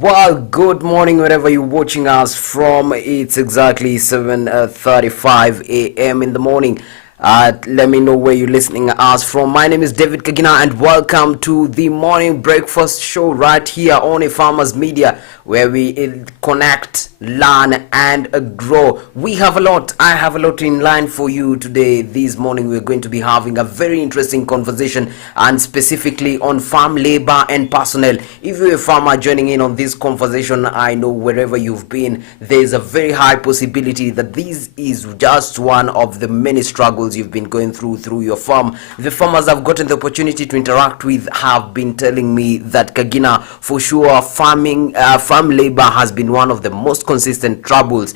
Well, good morning wherever you're watching us from. It's exactly 7:35 a.m. in the morning. Let me know where you're listening us from. My name is David Kagina and welcome to the morning breakfast show right here on a Farmers Media, where we connect, learn and grow. We have a lot. I have a lot in line for you today. This morning we're going to be having a very interesting conversation, and specifically on farm labor and personnel. If you're a farmer joining in on this conversation, I know wherever you've been, there's a very high possibility that this is just one of the many struggles you've been going through your farm. The farmers I've gotten the opportunity to interact with have been telling me that Kagina, for sure, farm labor has been one of the most consistent troubles.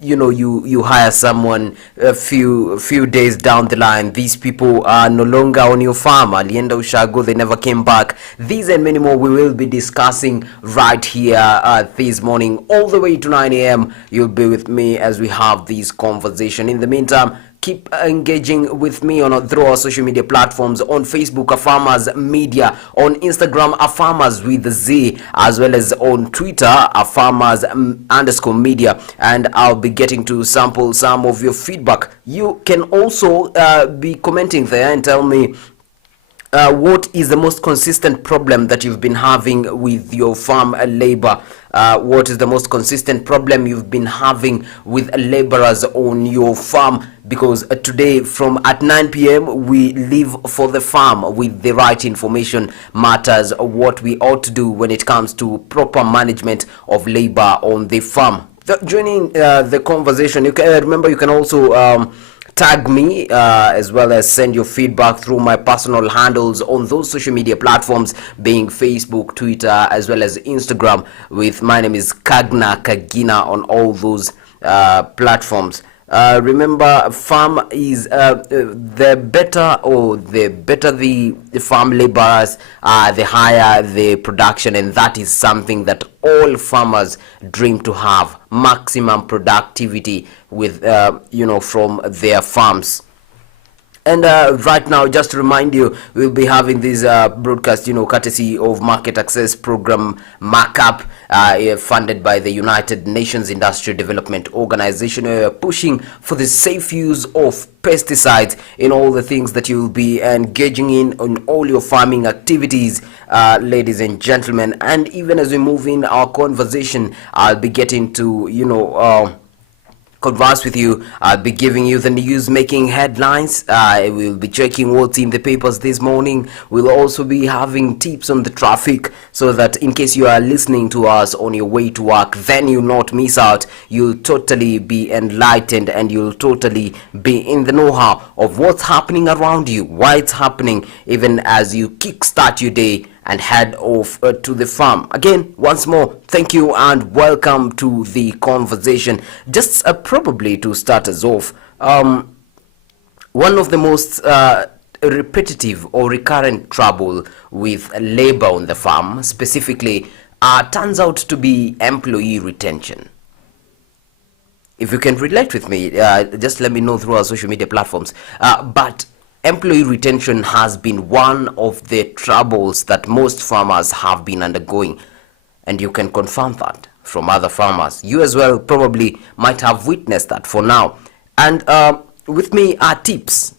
You hire someone a few days down the line, these people are no longer on your farm. Alienda Ushago, they never came back. These and many more we will be discussing right here this morning, all the way to 9 a.m. You'll be with me as we have this conversation. In the meantime, keep engaging with me through our social media platforms. On Facebook, A Farmers Media; on Instagram, A Farmers with a Z; as well as on Twitter, A Farmers _media. And I'll be getting to sample some of your feedback. You can also be commenting there and tell me what is the most consistent problem that you've been having with your farm labor. What is the most consistent problem you've been having with laborers on your farm? Because today from at 9 p.m. we leave for the farm with the right information matters, what we ought to do when it comes to proper management of labor on the farm. Joining the conversation, you can remember you can also tag me as well as send your feedback through my personal handles on those social media platforms, being Facebook, Twitter, as well as Instagram. With my name is Kagina on all those platforms. Remember, farm is the better the farm laborers, the higher the production, and that is something that all farmers dream to have: maximum productivity with from their farms. And right now, just to remind you, we'll be having this broadcast, courtesy of Market Access Program Markup, funded by the United Nations Industrial Development Organization. We're pushing for the safe use of pesticides in all the things that you'll be engaging in on all your farming activities, ladies and gentlemen. And even as we move in our conversation, I'll be getting to, converse with you. I'll be giving you the news making headlines. I will be checking what's in the papers this morning. We'll also be having tips on the traffic, so that in case you are listening to us on your way to work, then you'll not miss out. You'll totally be enlightened and you'll totally be in the know-how of what's happening around you, why it's happening, even as you kickstart your day and head off to the farm. Again, once more, thank you and welcome to the conversation. Just probably to start us off, one of the most repetitive or recurrent trouble with labor on the farm specifically turns out to be employee retention. If you can relate with me, just let me know through our social media platforms. But employee retention has been one of the troubles that most farmers have been undergoing, and you can confirm that from other farmers. You as well probably might have witnessed that for now. And with me are tips,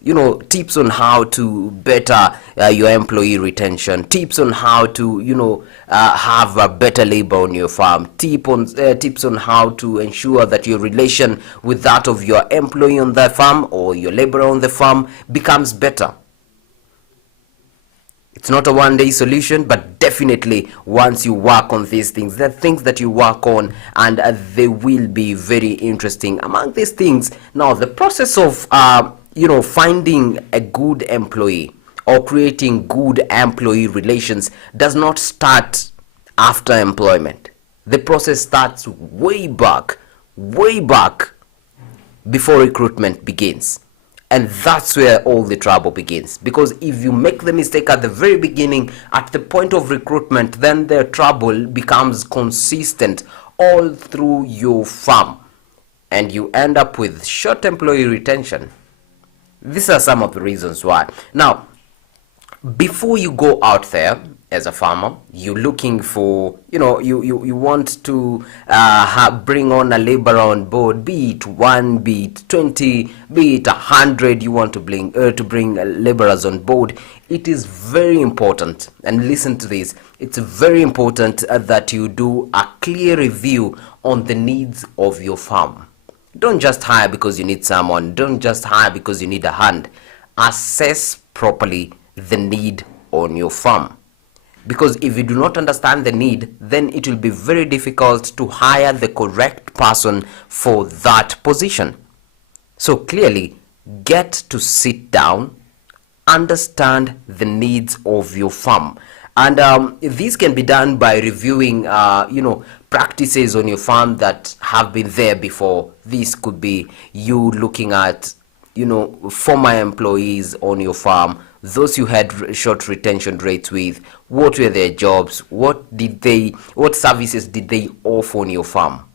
tips on how to better your employee retention, tips on how to, have a better labor on your farm, tips on how to ensure that your relation with that of your employee on the farm or your laborer on the farm becomes better. It's not a one-day solution, but definitely once you work on these things, there are things that you work on, and they will be very interesting. Among these things, now the process of finding a good employee or creating good employee relations does not start after employment. The process starts way back before recruitment begins. And that's where all the trouble begins. Because if you make the mistake at the very beginning, at the point of recruitment, then the trouble becomes consistent all through your farm. And you end up with short employee retention. These are some of the reasons why. Now, before you go out there as a farmer. You're looking for, you want to bring on a laborer on board, be it 1, be it 20, be it 100. You want to bring laborers on board. It is very important, and listen to this, it's very important that you do a clear review on the needs of your farm. Don't just hire because you need someone. Don't just hire because you need a hand. Assess properly the need on your farm. Because if you do not understand the need, then it will be very difficult to hire the correct person for that position. So clearly, get to sit down, understand the needs of your farm. And this can be done by reviewing, practices on your farm that have been there before. This could be you looking at, former employees on your farm, those you had short retention rates with. What were their jobs? What services did they offer on your farm?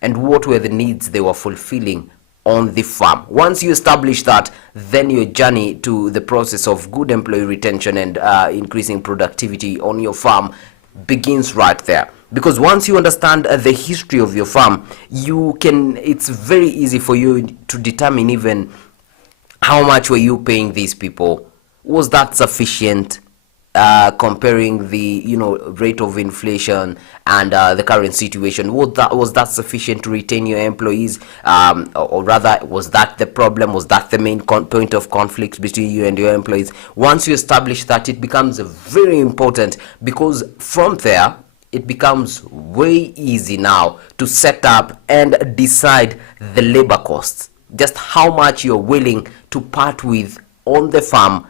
And what were the needs they were fulfilling on the farm? Once you establish that, then your journey to the process of good employee retention and increasing productivity on your farm begins right there. Because once you understand the history of your farm, it's very easy for you to determine even how much were you paying these people. Was that sufficient? Comparing the rate of inflation and the current situation, was that sufficient to retain your employees, or rather, was that the problem? Was that the main point of conflict between you and your employees? Once you establish that, it becomes very important, because from there it becomes way easy now to set up and decide the labor costs, just how much you're willing to part with on the farm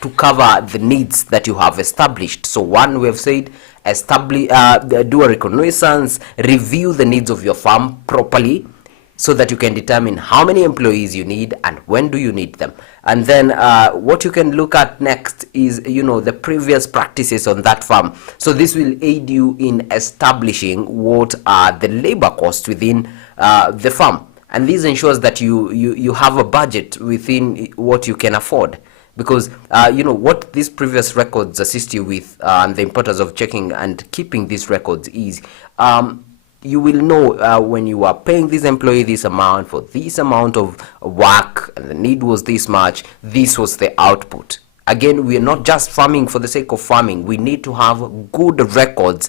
to cover the needs that you have established. So one, we have said, do a reconnaissance, review the needs of your farm properly, so that you can determine how many employees you need and when do you need them. And then what you can look at next is the previous practices on that farm. So this will aid you in establishing what are the labor costs within the farm, and this ensures that you have a budget within what you can afford. Because what these previous records assist you with, and the importance of checking and keeping these records is, you will know when you are paying this employee this amount for this amount of work, and the need was this much, this was the output. Again, we are not just farming for the sake of farming. We need to have good records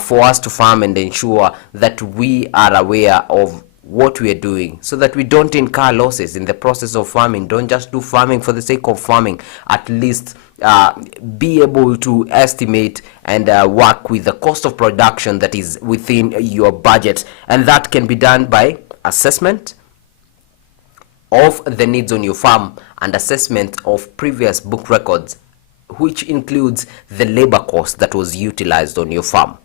for us to farm and ensure that we are aware of what we are doing, so that we don't incur losses in the process of farming. Don't just do farming for the sake of farming. At least be able to estimate and work with the cost of production that is within your budget, and that can be done by assessment of the needs on your farm and assessment of previous book records, which includes the labor cost that was utilized on your farm.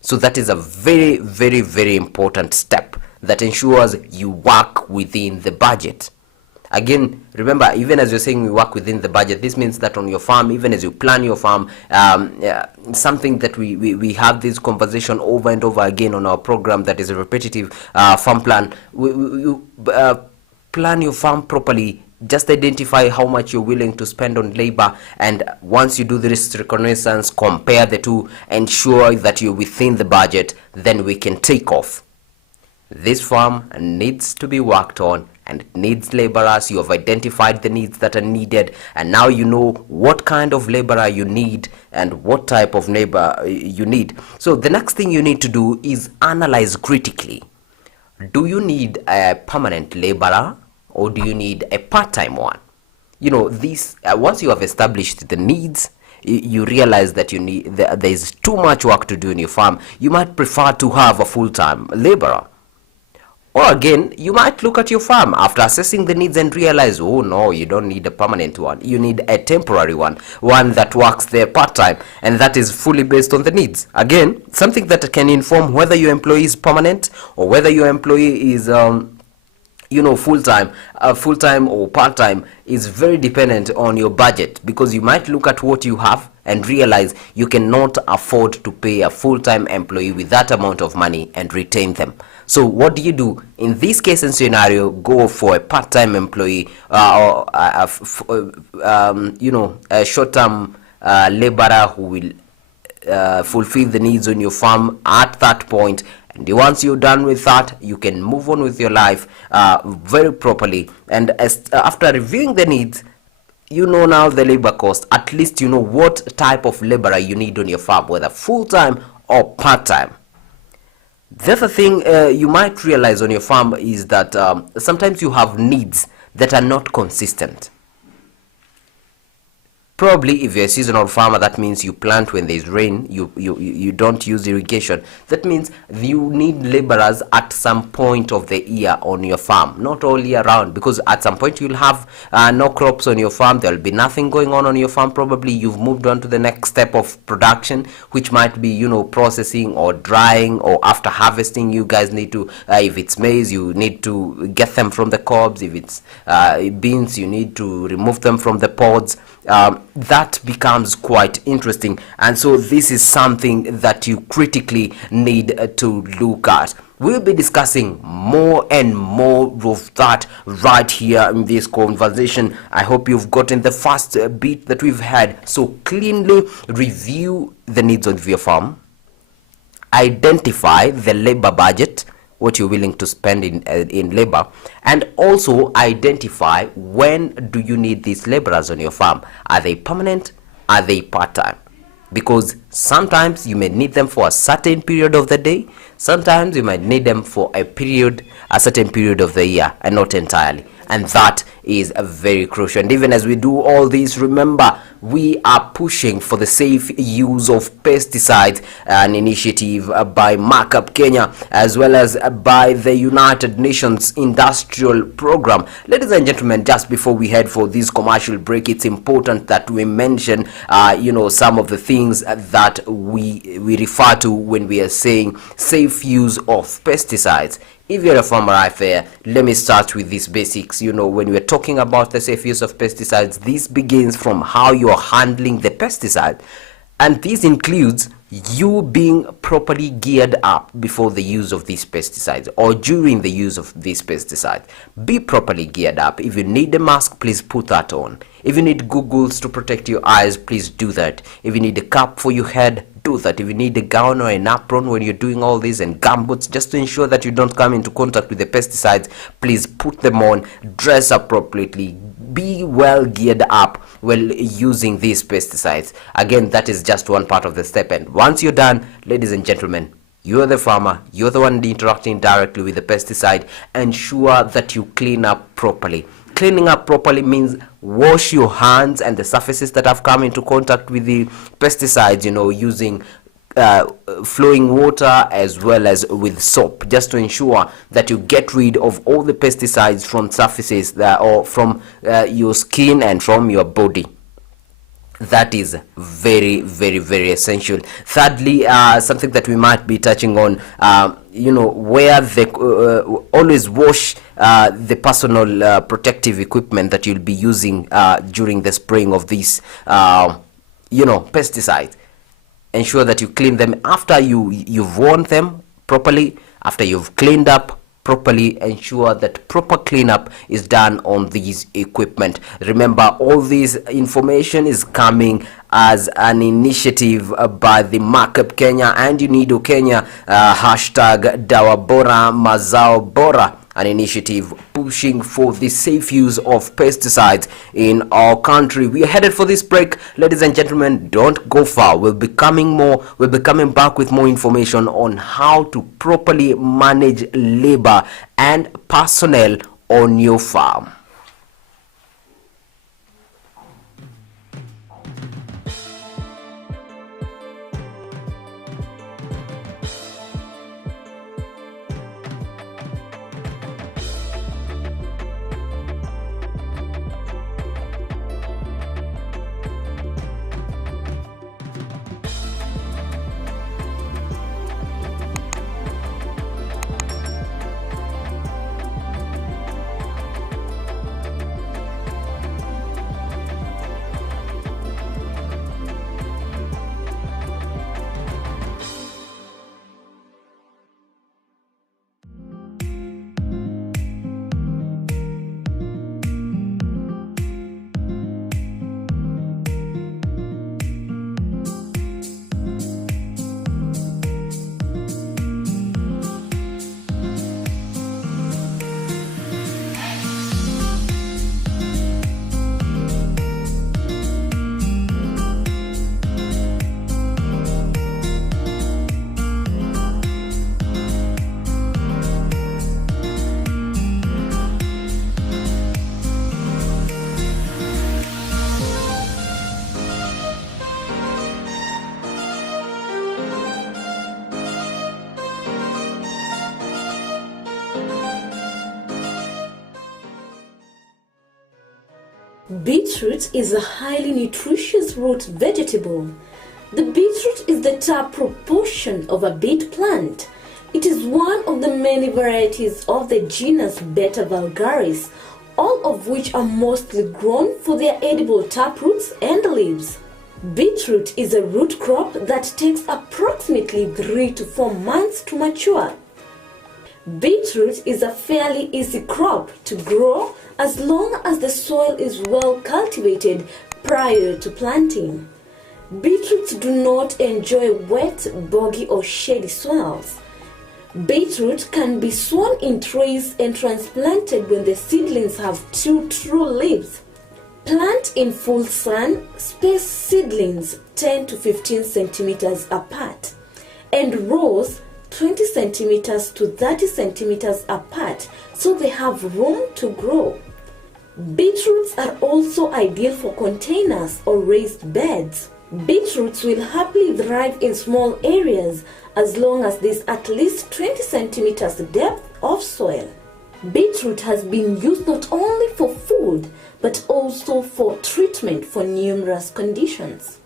So that is a very, very, very important step that ensures you work within the budget. Again, remember, even as you're saying we work within the budget, this means that on your farm, even as you plan your farm, something that we have this conversation over and over again on our program, that is a repetitive farm plan. You plan your farm properly. Just identify how much you're willing to spend on labor, and once you do this reconnaissance, compare the two, ensure that you're within the budget, then we can take off. This farm needs to be worked on, and it needs laborers. You have identified the needs that are needed, and now you know what kind of laborer you need and what type of labor you need. So the next thing you need to do is analyze critically. Do you need a permanent laborer, or do you need a part-time one? Once you have established the needs, you realize that there is too much work to do in your farm. You might prefer to have a full-time laborer. Or again, you might look at your farm after assessing the needs and realize, oh no, you don't need a permanent one. You need a temporary one that works there part-time, and that is fully based on the needs. Again, something that can inform whether your employee is permanent or whether your employee is full-time or part-time is very dependent on your budget, because you might look at what you have and realize you cannot afford to pay a full-time employee with that amount of money and retain them. So what do you do in this case and scenario? Go for a part-time employee, or a short-term laborer who will fulfill the needs on your farm at that point. And once you're done with that, you can move on with your life very properly. And after reviewing the needs, you know now the labor cost. At least you know what type of laborer you need on your farm, whether full-time or part-time. The other thing you might realize on your farm is that sometimes you have needs that are not consistent. Probably if you're a seasonal farmer, that means you plant when there's rain, you don't use irrigation. That means you need laborers at some point of the year on your farm, not all year round, because at some point you'll have no crops on your farm, there'll be nothing going on your farm. Probably you've moved on to the next step of production, which might be, you know, processing or drying, or after harvesting you guys need to, if it's maize, you need to get them from the cobs. If it's beans, you need to remove them from the pods. That becomes quite interesting, and so this is something that you critically need to look at. We'll be discussing more and more of that right here in this conversation. I hope you've gotten the first bit that we've had. So cleanly review the needs of your farm, identify the labor budget, what you're willing to spend in labor, and also identify when do you need these laborers on your farm. Are they permanent? Are they part-time? Because sometimes you may need them for a certain period of the day, sometimes you might need them for a certain period of the year, and not entirely. And that is very crucial. And even as we do all this, remember, we are pushing for the safe use of pesticides, an initiative by Markup Kenya, as well as by the United Nations Industrial Program. Ladies and gentlemen, just before we head for this commercial break, it's important that we mention some of the things that we refer to when we are saying safe use of pesticides. If you're a farmer out there, let me start with these basics. When we're talking about the safe use of pesticides, this begins from how you're handling the pesticide. And this includes you being properly geared up before the use of these pesticides or during the use of these pesticides. Be properly geared up. If you need a mask, please put that on. If you need goggles to protect your eyes, please do that. If you need a cap for your head, do that. If you need a gown or an apron when you're doing all this, and gumboots, just to ensure that you don't come into contact with the pesticides, please put them on. Dress appropriately. Be well geared up while using these pesticides. Again, that is just one part of the step. And once you're done, ladies and gentlemen, you're the farmer, you're the one interacting directly with the pesticide. Ensure that you clean up properly. Cleaning up properly means wash your hands and the surfaces that have come into contact with the pesticides, using flowing water as well as with soap, just to ensure that you get rid of all the pesticides from surfaces or from your skin and from your body. That is very, very, very essential. Thirdly, something that we might be touching on, where they always wash the personal protective equipment that you'll be using during the spraying of these, pesticides. Ensure that you clean them after you've worn them properly, after you've cleaned up properly. Ensure that proper cleanup is done on these equipment. Remember, all this information is coming as an initiative by the Markup Kenya and UNIDO Kenya, hashtag Dawa Bora Mazao Bora, an initiative pushing for the safe use of pesticides in our country. We are headed for this break. Ladies and gentlemen, don't go far. We'll be coming back with more information on how to properly manage labor and personnel on your farm. Beetroot is a highly nutritious root vegetable. The beetroot is the top proportion of a beet plant. It is one of the many varieties of the genus Beta vulgaris, all of which are mostly grown for their edible taproots and leaves. Beetroot is a root crop that takes approximately 3 to 4 months to mature. Beetroot is a fairly easy crop to grow as long as the soil is well cultivated prior to planting. Beetroots do not enjoy wet, boggy or shady soils. Beetroot can be sown in trays and transplanted when the seedlings have 2 true leaves. Plant in full sun, space seedlings 10 to 15 centimeters apart, and rows 20 centimeters to 30 centimeters apart so they have room to grow. Beetroots are also ideal for containers or raised beds. Beetroots will happily thrive in small areas as long as there is at least 20 centimeters depth of soil. Beetroot has been used not only for food but also for treatment for numerous conditions.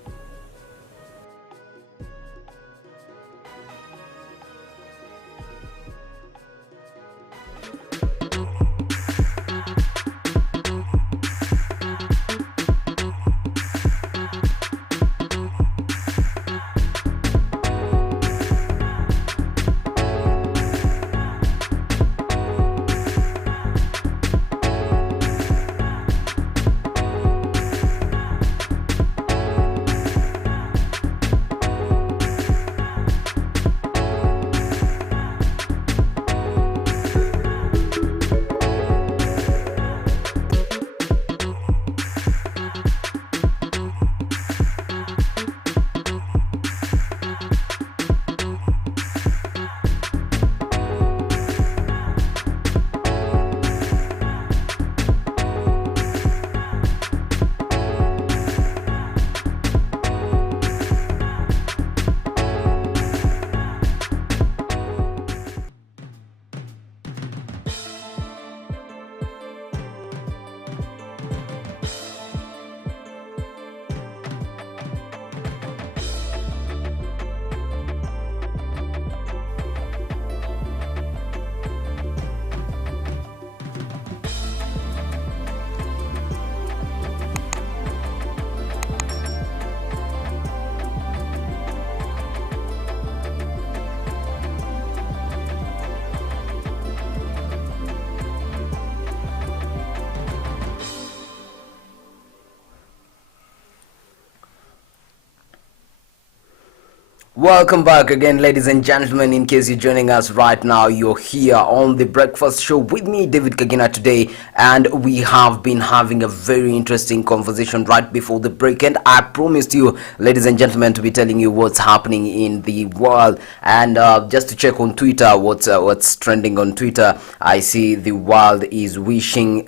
Welcome back again, ladies and gentlemen. In case you're joining us right now, you're here on the breakfast show with me, David Kagina, today, and we have been having a very interesting conversation right before the break, and I promised you, ladies and gentlemen, to be telling you what's happening in the world. And just to check on Twitter, what's trending on Twitter, I see the world is wishing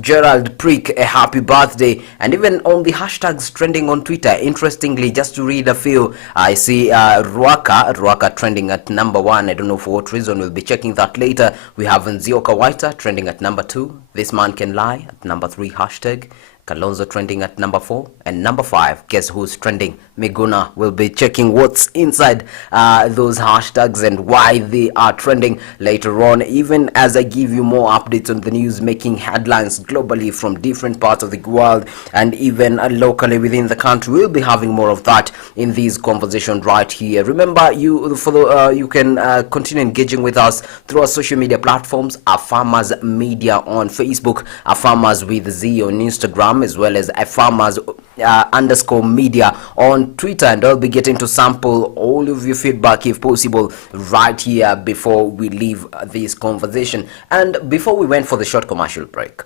Gerald Prick a happy birthday, and even on the hashtags trending on Twitter, interestingly, just to read a few, I see Ruaka trending at number 1. I don't know for what reason, we'll be checking that later. We have Nzioka Waita trending at number 2, This Man Can Lie at number 3 hashtag, Kalonzo trending at number 4, and number 5, guess who's trending? Miguna. Will be checking what's inside those hashtags and why they are trending later on, even as I give you more updates on the news making headlines globally from different parts of the world and even locally within the country. We'll be having more of that in these conversations right here. Remember, you can continue engaging with us through our social media platforms, Farmers Media on Facebook, Farmers with Z on Instagram, as well as farmers _ media on Twitter, and I'll be getting to sample all of your feedback if possible right here before we leave this conversation. And before we went for the short commercial break,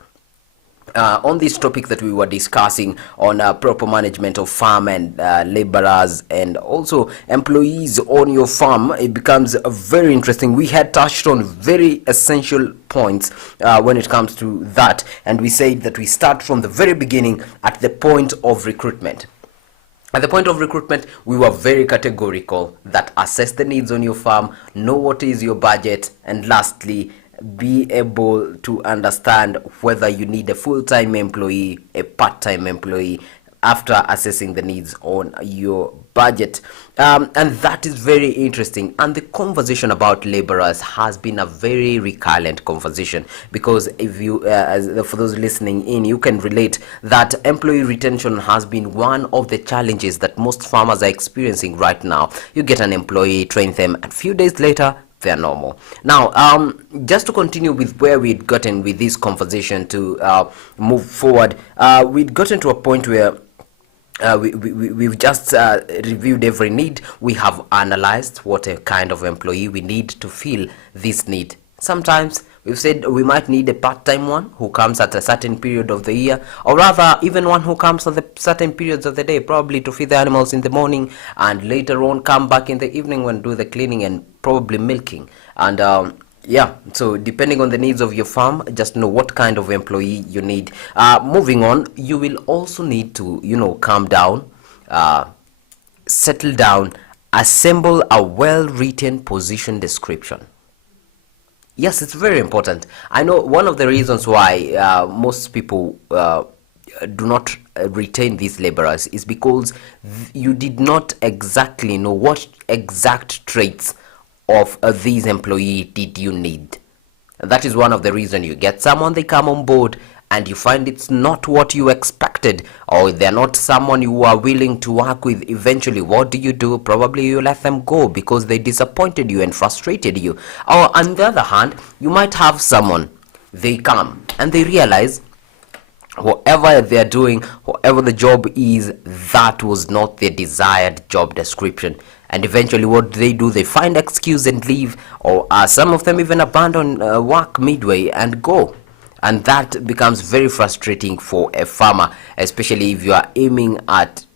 on this topic that we were discussing on proper management of farm and laborers and also employees on your farm, it becomes very interesting. We had touched on very essential points when it comes to that, and we said that we start from the very beginning at the point of recruitment. At the point of recruitment, we were very categorical that assess the needs on your farm, know what is your budget, and lastly, be able to understand whether you need a full-time employee, a part-time employee, after assessing the needs on your budget. And that is very interesting, and the conversation about laborers has been a very recurrent conversation, because if you for those listening in, you can relate that employee retention has been one of the challenges that most farmers are experiencing right now. You get an employee, train them, and a few days later they're normal. Now, just to continue with where we'd gotten with this conversation, to move forward, we'd gotten to a point where we've just reviewed every need. We have analyzed what a kind of employee we need to fill this need. Sometimes we've said we might need a part-time one who comes at a certain period of the year, or rather even one who comes at the certain periods of the day, probably to feed the animals in the morning and later on come back in the evening when do the cleaning and probably milking. And yeah, so depending on the needs of your farm, just know what kind of employee you need. Moving on, you will also need to, calm down, settle down, assemble a well-written position description. Yes, it's very important. I know one of the reasons why most people do not retain these laborers is because you did not exactly know what exact traits of these employee did you need. That is one of the reasons you get someone, they come on board and you find it's not what you expected, or they're not someone you are willing to work with. Eventually, what do? Probably you let them go because they disappointed you and frustrated you. Or on the other hand, you might have someone, they come and they realize whatever they're doing, whatever the job is, that was not their desired job description. And eventually what do? They find excuse and leave, or some of them even abandon work midway and go. And that becomes very frustrating for a farmer, especially if you are aiming at,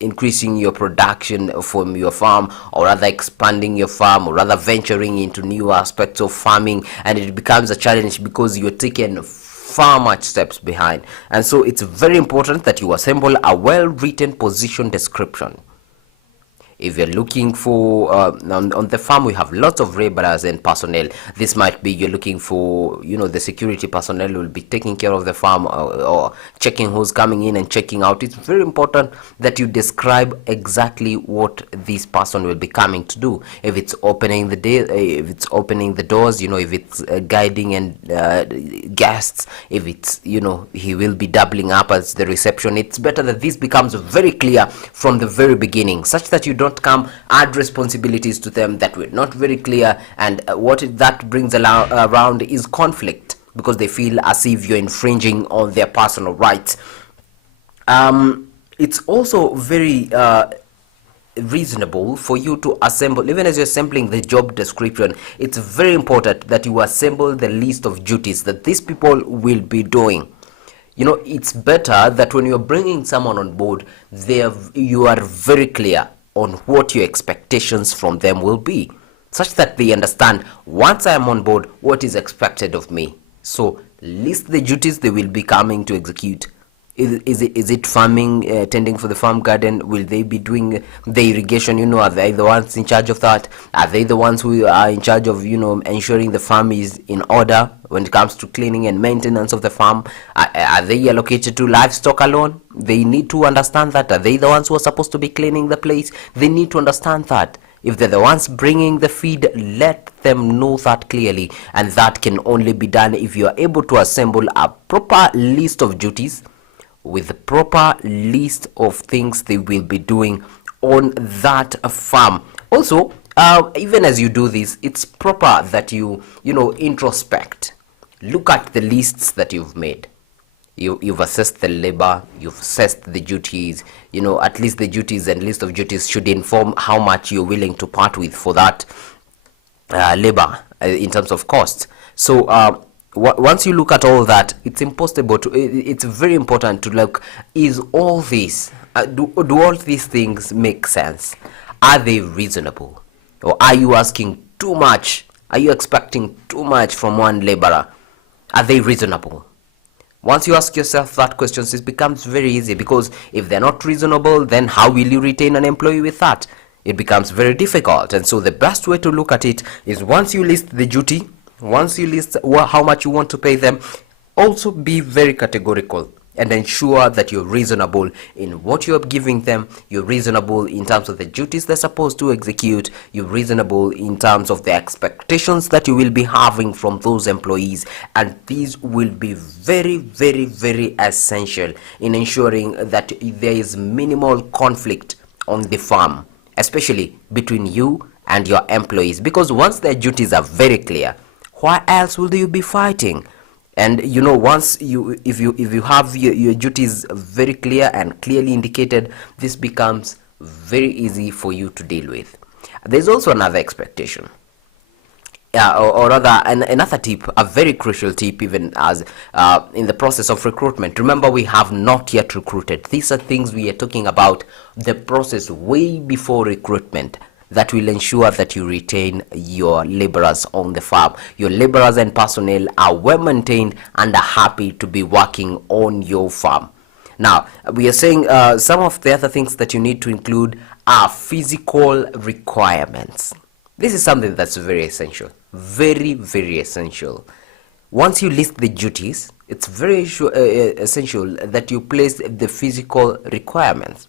increasing your production from your farm, or rather expanding your farm, or rather venturing into new aspects of farming, and it becomes a challenge because you're taking far much steps behind. And so it's very important that you assemble a well-written position description. If you're looking for on the farm, we have lots of laborers and personnel. This might be you're looking for, the security personnel will be taking care of the farm, or checking who's coming in and checking out. It's very important that you describe exactly what this person will be coming to do. If it's opening the day, if it's opening the doors, if it's guiding and guests, if it's, he will be doubling up as the reception. It's better that this becomes very clear from the very beginning, such that you don't come add responsibilities to them that were not very clear, and that brings around is conflict, because they feel as if you're infringing on their personal rights. It's also very reasonable for you to assemble, even as you're assembling the job description, it's very important that you assemble the list of duties that these people will be doing. It's better that when you're bringing someone on board, you are very clear on what your expectations from them will be, such that they understand, once I am on board, what is expected of me. So list the duties they will be coming to execute. Is it farming, tending for the farm garden? Will they be doing the irrigation? Are they the ones in charge of that? Are they the ones who are in charge of, ensuring the farm is in order when it comes to cleaning and maintenance of the farm? Are they allocated to livestock alone? They need to understand that. Are they the ones who are supposed to be cleaning the place? They need to understand that. If they're the ones bringing the feed, let them know that clearly. And that can only be done if you are able to assemble a proper list of duties with the proper list of things they will be doing on that farm. Also, even as you do this, it's proper that you introspect. Look at the lists that you've made. You've assessed the labor, you've assessed the duties. At least the duties and list of duties should inform how much you're willing to part with for that labor in terms of cost. So once you look at all that, it's very important to look, is all this, do all these things make sense? Are they reasonable? Or are you asking too much? Are you expecting too much from one laborer? Are they reasonable? Once you ask yourself that question, it becomes very easy, because if they're not reasonable, then how will you retain an employee with that? It becomes very difficult. And so the best way to look at it is, once you list the duty, Once you list how much you want to pay them, also be very categorical and ensure that you're reasonable in what you're giving them. You're reasonable in terms of the duties they're supposed to execute. You're reasonable in terms of the expectations that you will be having from those employees, and these will be very, very, very essential in ensuring that there is minimal conflict on the farm, especially between you and your employees, because once their duties are very clear, why else will you be fighting? And once if you have your duties very clear and clearly indicated, this becomes very easy for you to deal with. There's also another expectation, or rather another tip, a very crucial tip, even as in the process of recruitment. Remember, we have not yet recruited. These are things we are talking about, the process way before recruitment, that will ensure that you retain your laborers on the farm. Your laborers and personnel are well maintained and are happy to be working on your farm. Now, we are saying some of the other things that you need to include are physical requirements. This is something that's very essential, very, very essential. Once you list the duties, it's very essential that you place the physical requirements.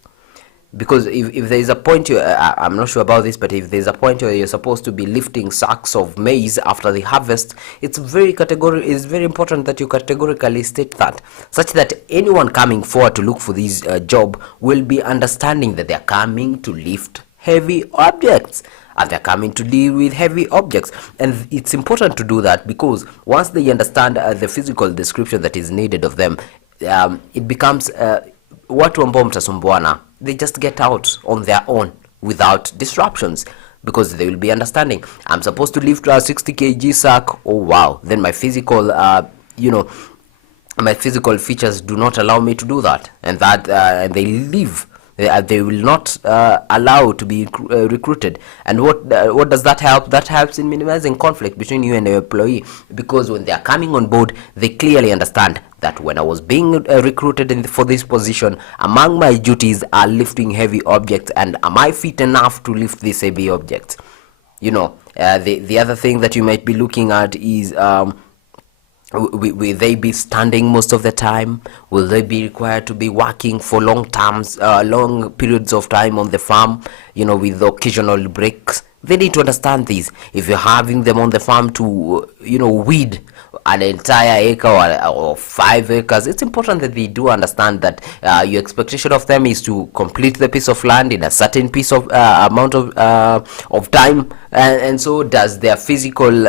Because if there is a point, I'm not sure about this, but if there's a point where you're supposed to be lifting sacks of maize after the harvest, it's very important that you categorically state that, such that anyone coming forward to look for this job will be understanding that they're coming to lift heavy objects, and they're coming to deal with heavy objects. And it's important to do that, because once they understand the physical description that is needed of them, it becomes watu ambao mtasumbuana, they just get out on their own without disruptions, because they will be understanding, I'm supposed to lift a 60 kg sack. Oh wow, then my physical my physical features do not allow me to do that, and that they leave. They will not allow to be recruited. And what does that help? That helps in minimizing conflict between you and your employee, because when they are coming on board, they clearly understand that when I was being recruited for this position, among my duties are lifting heavy objects, and am I fit enough to lift these heavy objects? The other thing that you might be looking at is will they be standing most of the time? Will they be required to be working for long periods of time on the farm, with occasional breaks? They need to understand this. If you're having them on the farm to, weed an entire acre or 5 acres, it's important that they do understand that your expectation of them is to complete the piece of land in a certain piece of amount of time, and so does their physical,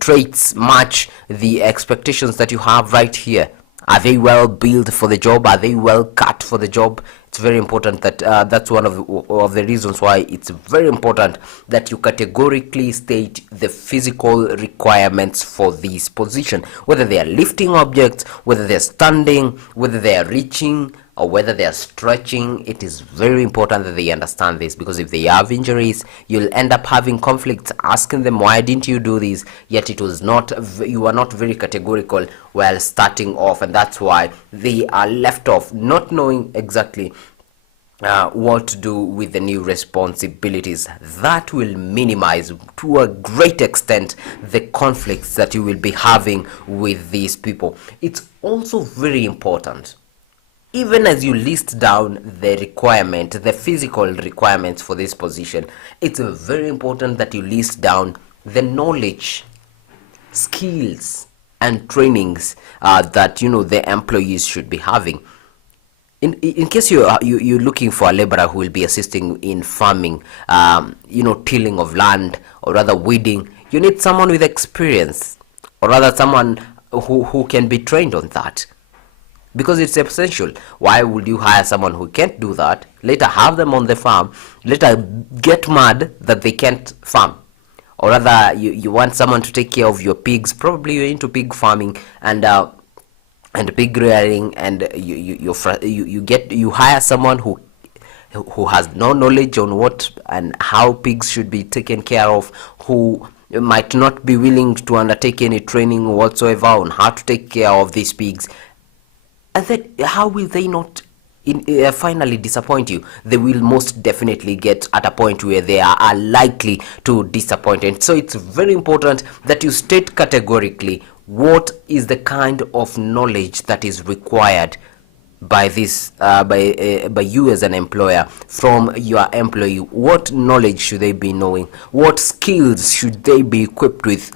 traits match the expectations that you have right here. Are they well built for the job? Are they well cut for the job? It's very important that that's one of the reasons why it's very important that you categorically state the physical requirements for this position, whether they are lifting objects, whether they're standing, whether they are reaching, or whether they are stretching. It is very important that they understand this, because if they have injuries, you'll end up having conflicts, asking them, why didn't you do this? Yet you were not very categorical while starting off, and that's why they are left off not knowing exactly what to do with the new responsibilities. That will minimize to a great extent the conflicts that you will be having with these people. It's also very important, even as you list down the physical requirements for this position, it's very important that you list down the knowledge, skills, and trainings that the employees should be having. In case you're looking for a laborer who will be assisting in farming, tilling of land, or rather weeding, you need someone with experience, or rather someone who can be trained on that, because it's essential. Why would you hire someone who can't do that, later have them on the farm, later get mad that they can't farm? Or rather, you want someone to take care of your pigs. Probably you're into pig farming and pig rearing, and you hire someone who has no knowledge on what and how pigs should be taken care of, who might not be willing to undertake any training whatsoever on how to take care of these pigs. And then how will they not finally disappoint you, they will most definitely get at a point where they are likely to disappoint. And so it's very important that you state categorically what is the kind of knowledge that is required by this by you as an employer from your employee. What knowledge should they be knowing? What skills should they be equipped with?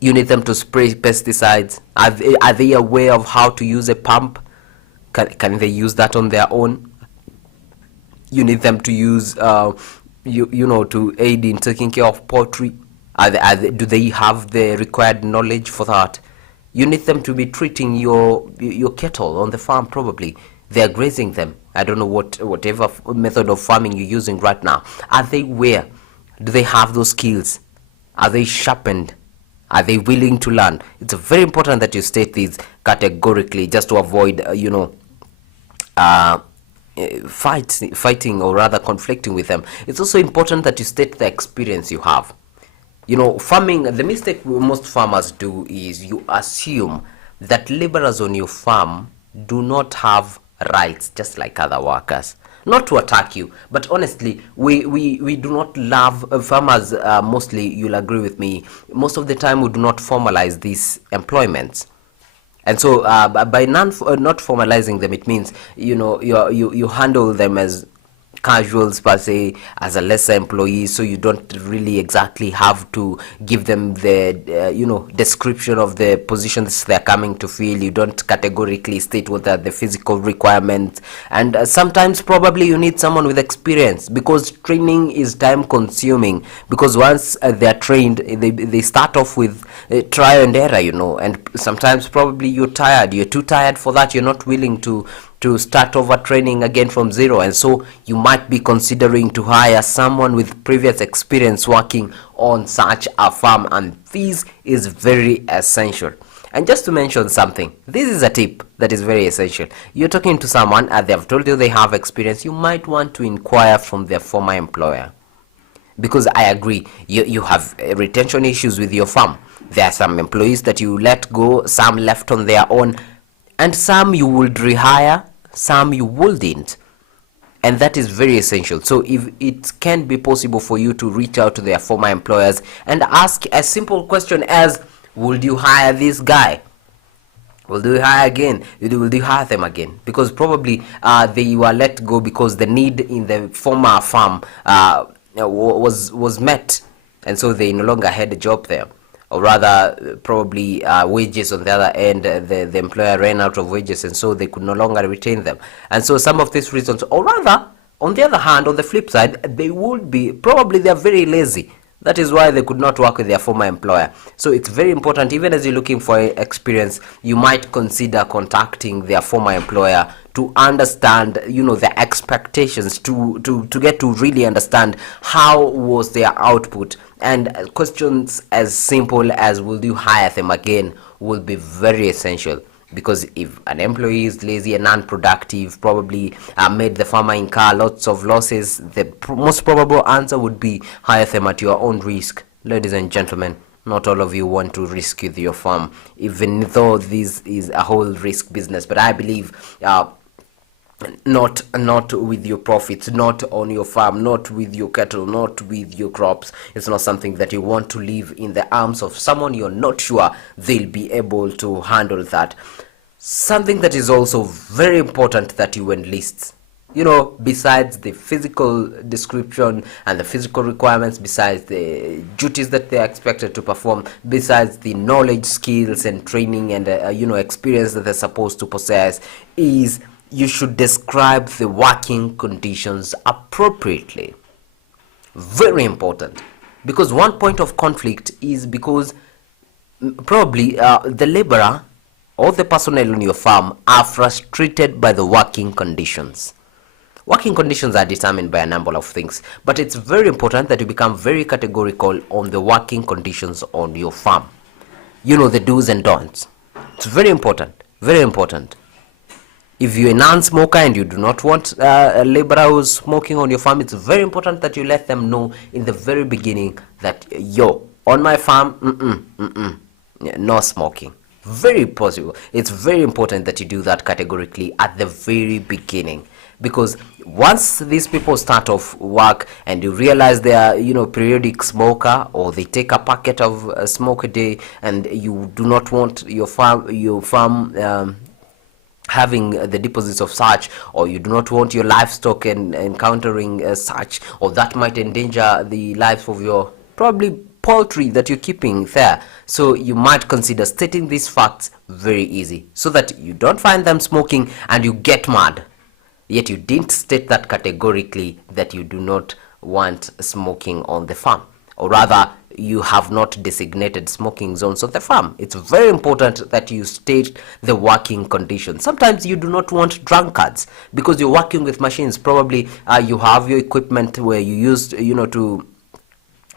You need them to spray pesticides. Are they aware of how to use a pump? Can they use that on their own? You need them to use to aid in taking care of poultry. Do they have the required knowledge for that? You need them to be treating your cattle on the farm. Probably they are grazing them. I don't know whatever method of farming you're using right now. Are they aware? Do they have those skills? Are they sharpened? Are they willing to learn? It's very important that you state these categorically, just to avoid fighting or rather conflicting with them. It's also important that you state the experience you have. Farming, the mistake most farmers do is you assume that laborers on your farm do not have rights just like other workers. Not to attack you, but honestly, we do not love farmers. Mostly, you'll agree with me, most of the time we do not formalize these employments. And so by not formalizing them, it means you handle them as casuals per se, as a lesser employee, so you don't really exactly have to give them the description of the positions they're coming to fill. You don't categorically state what are the physical requirements, and sometimes probably you need someone with experience, because training is time consuming, because once they're trained, they start off with trial and error, and sometimes probably you're too tired for that. You're not willing to start over training again from zero, and so you might be considering to hire someone with previous experience working on such a farm, and this is very essential. And just to mention something, this is a tip that is very essential. You're talking to someone and they have told you they have experience. You might want to inquire from their former employer, because I agree, you have retention issues with your farm. There are some employees that you let go, some left on their own, and some you would rehire, some you wouldn't, and that is very essential. So if it can be possible for you to reach out to their former employers and ask a simple question as, would you hire this guy? Will you hire again? Will you hire them again? Because probably they were let go because the need in the former farm was met, and so they no longer had a job there. Or rather, probably wages on the other end, the employer ran out of wages, and so they could no longer retain them. And so some of these reasons, or rather, on the other hand, on the flip side, they would be, probably they're very lazy. That is why they could not work with their former employer. So it's very important, even as you're looking for experience, you might consider contacting their former employer to understand, their expectations, to get to really understand how was their output. And questions as simple as, will you hire them again, will be very essential. Because if an employee is lazy and unproductive, probably made the farmer incur lots of losses, the most probable answer would be hire them at your own risk. Ladies and gentlemen, not all of you want to risk with your farm, even though this is a whole risk business. But I believe not with your profits, not on your farm, not with your cattle, not with your crops. It's not something that you want to leave in the arms of someone you're not sure they'll be able to handle that. Something that is also very important that you enlist, besides the physical description and the physical requirements, besides the duties that they are expected to perform, besides the knowledge, skills and training and experience that they're supposed to possess, is you should describe the working conditions appropriately. Very important, because one point of conflict is because probably the laborer or the personnel on your farm are frustrated by the working conditions. Working conditions are determined by a number of things, but it's very important that you become very categorical on the working conditions on your farm. The do's and don'ts. It's very important, very important. If you're a non-smoker and you do not want a laborer who's smoking on your farm, it's very important that you let them know in the very beginning that, on my farm, no smoking. Very possible. It's very important that you do that categorically at the very beginning, because once these people start off work and you realize they are, periodic smoker, or they take a packet of smoke a day, and you do not want your farm having the deposits of such, or you do not want your livestock encountering such, or that might endanger the lives of your probably poultry that you're keeping there. So you might consider stating these facts very easy, so that you don't find them smoking and you get mad, yet you didn't state that categorically that you do not want smoking on the farm, or rather you have not designated smoking zones on the farm. It's very important that you state the working conditions. Sometimes you do not want drunkards because you're working with machines. Probably you have your equipment where you used, to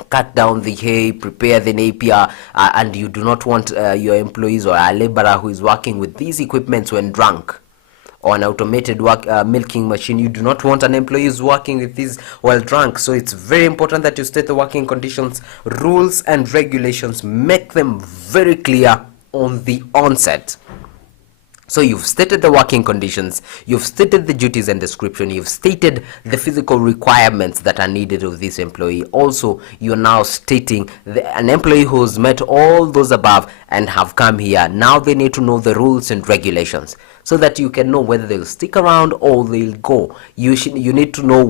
cut down the hay, prepare the napier, and you do not want your employees or a laborer who is working with these equipments when drunk, or an automated milking machine. You do not want an employee who's working with these while drunk. So it's very important that you state the working conditions, rules and regulations. Make them very clear on the onset. So you've stated the working conditions, you've stated the duties and description, you've stated the physical requirements that are needed of this employee. Also, you're now stating an employee who's met all those above and have come here. Now they need to know the rules and regulations, so that you can know whether they'll stick around or they'll go. You need to know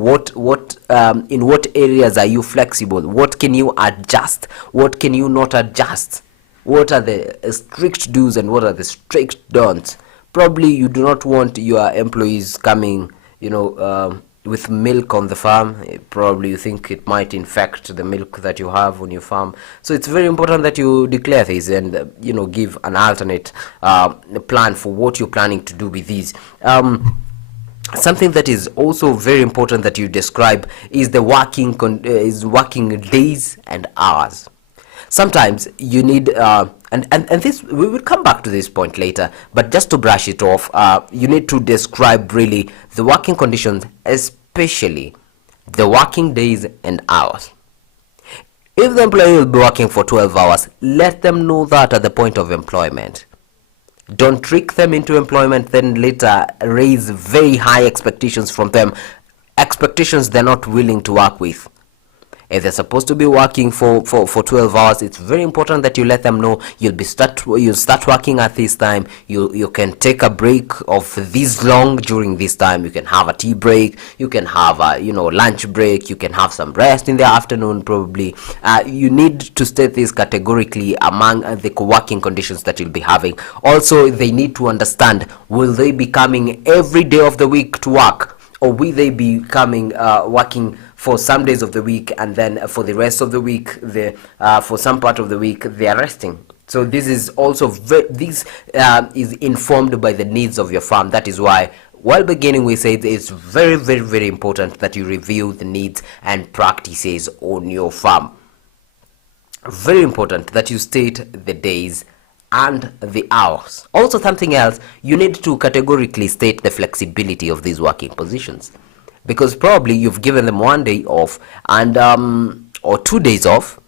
in what areas are you flexible, what can you adjust, what can you not adjust, what are the strict do's and what are the strict don'ts. Probably you do not want your employees coming, with milk on the farm. Probably you think it might infect the milk that you have on your farm. So it's very important that you declare this and, give an alternate plan for what you're planning to do with these. Something that is also very important that you describe is the working days and hours. Sometimes you need, and this, we will come back to this point later, but just to brush it off, you need to describe really the working conditions, especially the working days and hours. If the employee will be working for 12 hours, let them know that at the point of employment. Don't trick them into employment, then later raise very high expectations from them, expectations they're not willing to work with. If they're supposed to be working for 12 hours, it's very important that you let them know you'll start working at this time. You can take a break of this long during this time. You can have a tea break. You can have a lunch break. You can have some rest in the afternoon probably. You need to state this categorically among the working conditions that you'll be having. Also, they need to understand, will they be coming every day of the week to work, or will they be coming working for some days of the week, and then for the rest of the week, for some part of the week, they are resting. So this is also is informed by the needs of your farm. That is why, while beginning, we said it's very, very, very important that you review the needs and practices on your farm. Very important that you state the days and the hours. Also, something else, you need to categorically state the flexibility of these working positions, because probably you've given them 1 day off and or 2 days off,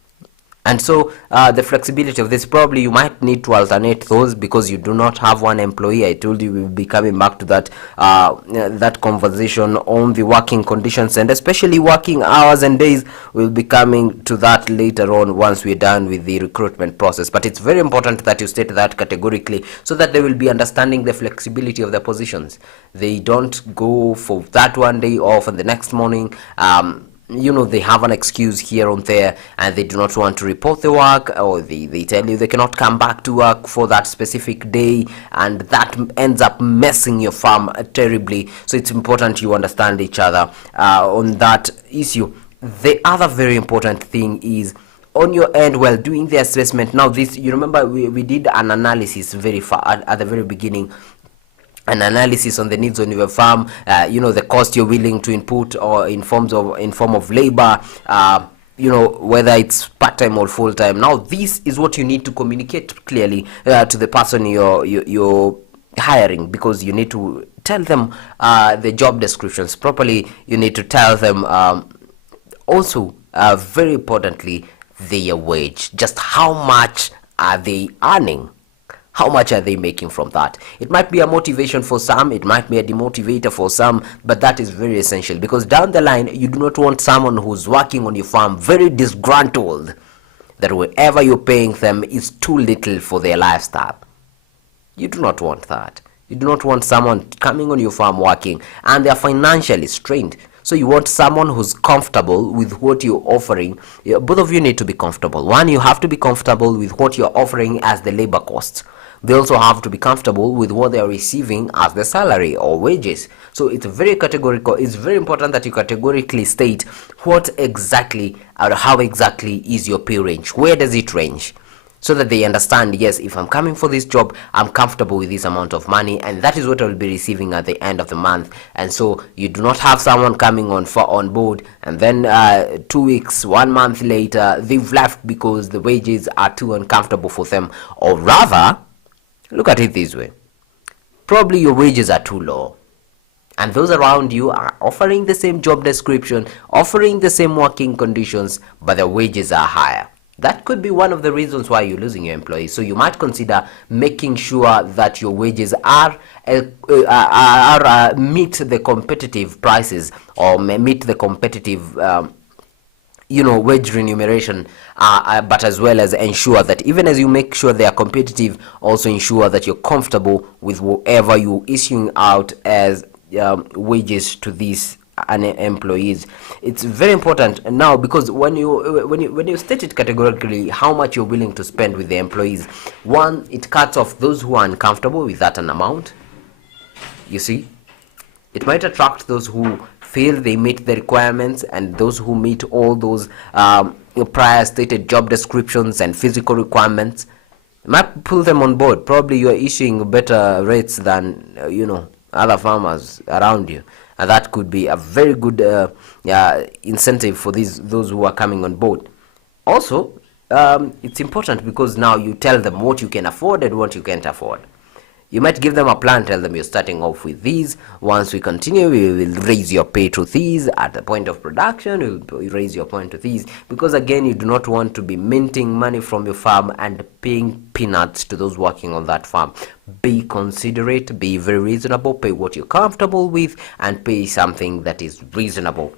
and so the flexibility of this, probably you might need to alternate those because you do not have one employee. I told you we'll be coming back to that that conversation on the working conditions and especially working hours and days. We'll be coming to that later on once we're done with the recruitment process. But it's very important that you state that categorically, so that they will be understanding the flexibility of the positions. They don't go for that 1 day off and the next morning they have an excuse here or there and they do not want to report the work, or they tell you they cannot come back to work for that specific day, and that ends up messing your farm terribly. So it's important you understand each other on that issue. The other very important thing is, on your end, while doing the assessment, now this, you remember we did an analysis very far at the very beginning, an analysis on the needs on your farm, the cost you're willing to input, or in form of labor, whether it's part-time or full-time. Now this is what you need to communicate clearly to the person you're hiring, because you need to tell them the job descriptions properly. You need to tell them also, very importantly, their wage, just how much are they earning. How much are they making from that? It might be a motivation for some, it might be a demotivator for some, but that is very essential, because down the line you do not want someone who's working on your farm very disgruntled, that whatever you're paying them is too little for their lifestyle. You do not want that. You do not want someone coming on your farm working and they're financially strained. So you want someone who's comfortable with what you're offering. Both of you need to be comfortable. One, you have to be comfortable with what you're offering as the labor costs. They also have to be comfortable with what they are receiving as the salary or wages. So it's very categorical. It's very important that you categorically state what exactly or how exactly is your pay range. Where does it range? So that they understand, yes, if I'm coming for this job, I'm comfortable with this amount of money, and that is what I'll be receiving at the end of the month. And so you do not have someone coming on board, and then 2 weeks, 1 month later, they've left because the wages are too uncomfortable for them. Or rather, look at it this way. Probably your wages are too low, and those around you are offering the same job description, offering the same working conditions, but their wages are higher. That could be one of the reasons why you're losing your employees. So you might consider making sure that your wages are meet the competitive prices, or meet the competitive wage remuneration, but as well as ensure that even as you make sure they are competitive, also ensure that you're comfortable with whatever you're issuing out as wages to these employees. It's very important now, because when you state it categorically how much you're willing to spend with the employees, one, it cuts off those who are uncomfortable with that an amount. You see, it might attract those who feel they meet the requirements, and those who meet all those prior stated job descriptions and physical requirements. It might pull them on board. Probably you're issuing better rates than other farmers around you, and that could be a very good incentive for those who are coming on board. Also, it's important because now you tell them what you can afford and what you can't afford. You might give them a plan, tell them you're starting off with these. Once we continue, we will raise your pay to these. At the point of production, we'll raise your point to these. Because again, you do not want to be minting money from your farm and paying peanuts to those working on that farm. Be considerate, be very reasonable, pay what you're comfortable with, and pay something that is reasonable.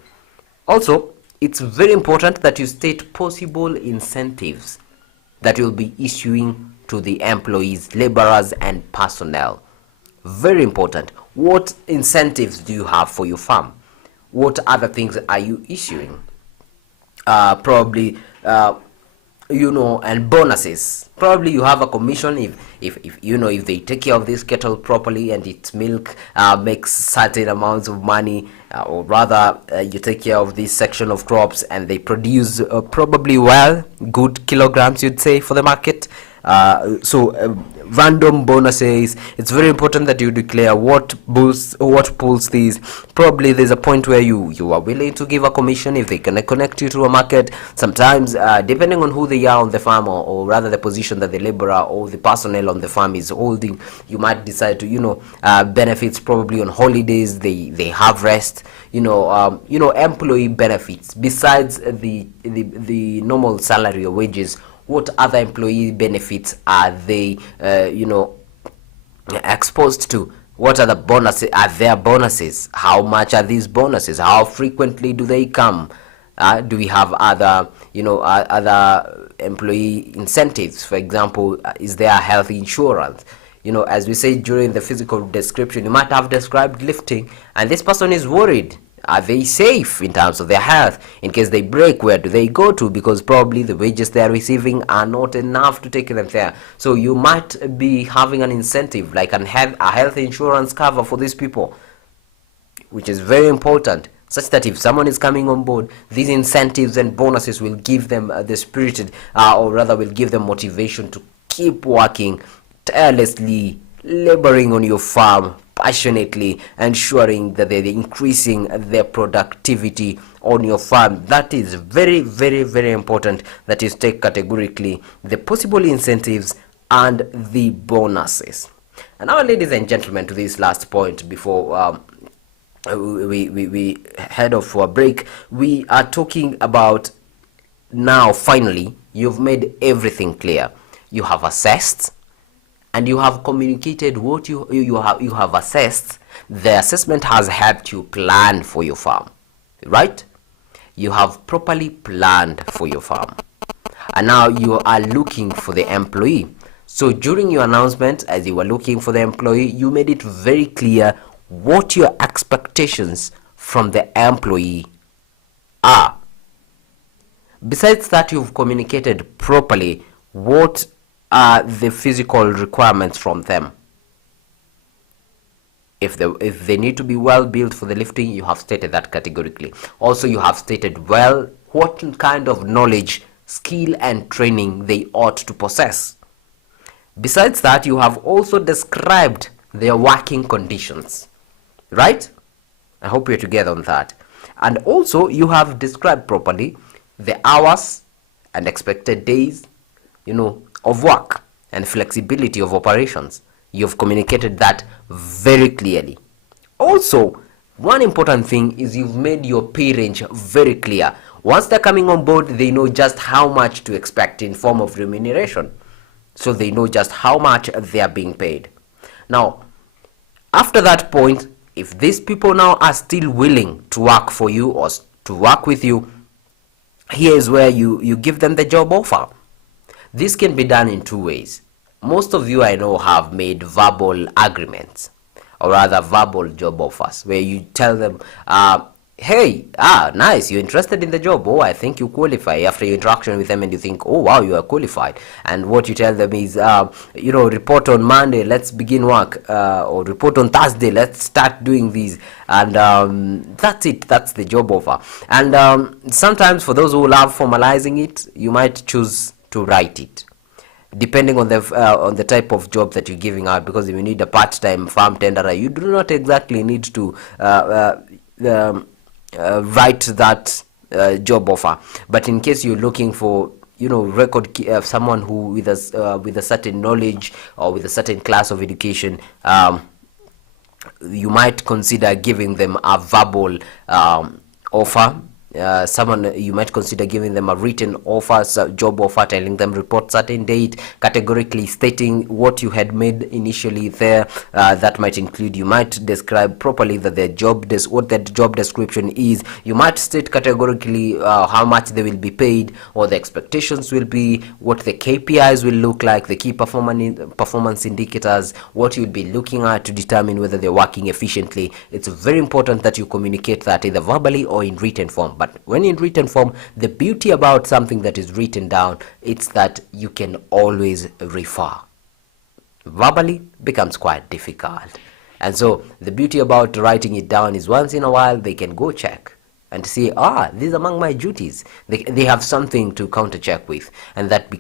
Also, it's very important that you state possible incentives that you'll be issuing to the employees, laborers, and personnel. Very important. What incentives do you have for your farm? What other things are you issuing? Probably and bonuses. Probably you have a commission if they take care of this cattle properly and its milk makes certain amounts of money, or rather you take care of this section of crops and they produce probably good kilograms, you'd say, for the market. Random bonuses. It's very important that you declare what pulls these. Probably there's a point where you are willing to give a commission if they can connect you to a market. Sometimes depending on who they are on the farm, or rather the position that the laborer or the personnel on the farm is holding, you might decide to benefits. Probably on holidays they have rest, employee benefits besides the normal salary or wages. What other employee benefits are they exposed to? What are the bonuses? Are there bonuses? How much are these bonuses? How frequently do they come? Do we have other employee incentives? For example, is there health insurance? As we say during the physical description, you might have described lifting, and this person is worried. Are they safe in terms of their health? In case they break, where do they go to? Because probably the wages they are receiving are not enough to take them there. So you might be having an incentive, like a health insurance cover for these people, which is very important, such that if someone is coming on board, these incentives and bonuses will give them the spirited, or rather will give them motivation to keep working tirelessly, laboring on your farm passionately, ensuring that they're increasing their productivity on your farm. That is very, very, very important that you take categorically the possible incentives and the bonuses. And now, ladies and gentlemen, to this last point before we head off for a break, we are talking about now. Finally, you've made everything clear. You have assessed and you have communicated what you have assessed, the assessment has helped you plan for your farm, right? You have properly planned for your farm, and now you are looking for the employee. So during your announcement, as you were looking for the employee, you made it very clear what your expectations from the employee are. Besides that, you've communicated properly what are the physical requirements from them. If they need to be well built for the lifting, you have stated that categorically. Also, you have stated well what kind of knowledge, skill and training they ought to possess. Besides that, you have also described their working conditions, right? I hope you're together on that. And also, you have described properly the hours and expected days, of work and flexibility of operations. You've communicated that very clearly. Also, one important thing is you've made your pay range very clear. Once they're coming on board, they know just how much to expect in form of remuneration. So they know just how much they are being paid. Now, after that point, if these people now are still willing to work for you or to work with you, here is where you give them the job offer. This can be done in two ways. Most of you I know have made verbal agreements, or rather verbal job offers, where you tell them, hey, nice, you're interested in the job. Oh, I think you qualify. After your interaction with them and you think, oh, wow, you are qualified. And what you tell them is, report on Monday, let's begin work. Or report on Thursday, let's start doing these. And that's it. That's the job offer. And sometimes for those who love formalizing it, you might choose to write it, depending on the type of job that you're giving out. Because if you need a part-time farm tenderer, you do not exactly need to write that job offer. But in case you're looking for record someone who with a certain knowledge or with a certain class of education, you might consider giving them a verbal offer. You might consider giving them a written offer, job offer, telling them report certain date, categorically stating what you had made initially there. That might include, you might describe properly that what that job description is. You might state categorically how much they will be paid, or the expectations will be, what the KPIs will look like, the key performance indicators, what you'll be looking at to determine whether they're working efficiently. It's very important that you communicate that either verbally or in written form. But when in written form, the beauty about something that is written down, it's that you can always refer. Verbally becomes quite difficult. And so the beauty about writing it down is once in a while they can go check and see, this is among my duties. They have something to counter check with, and that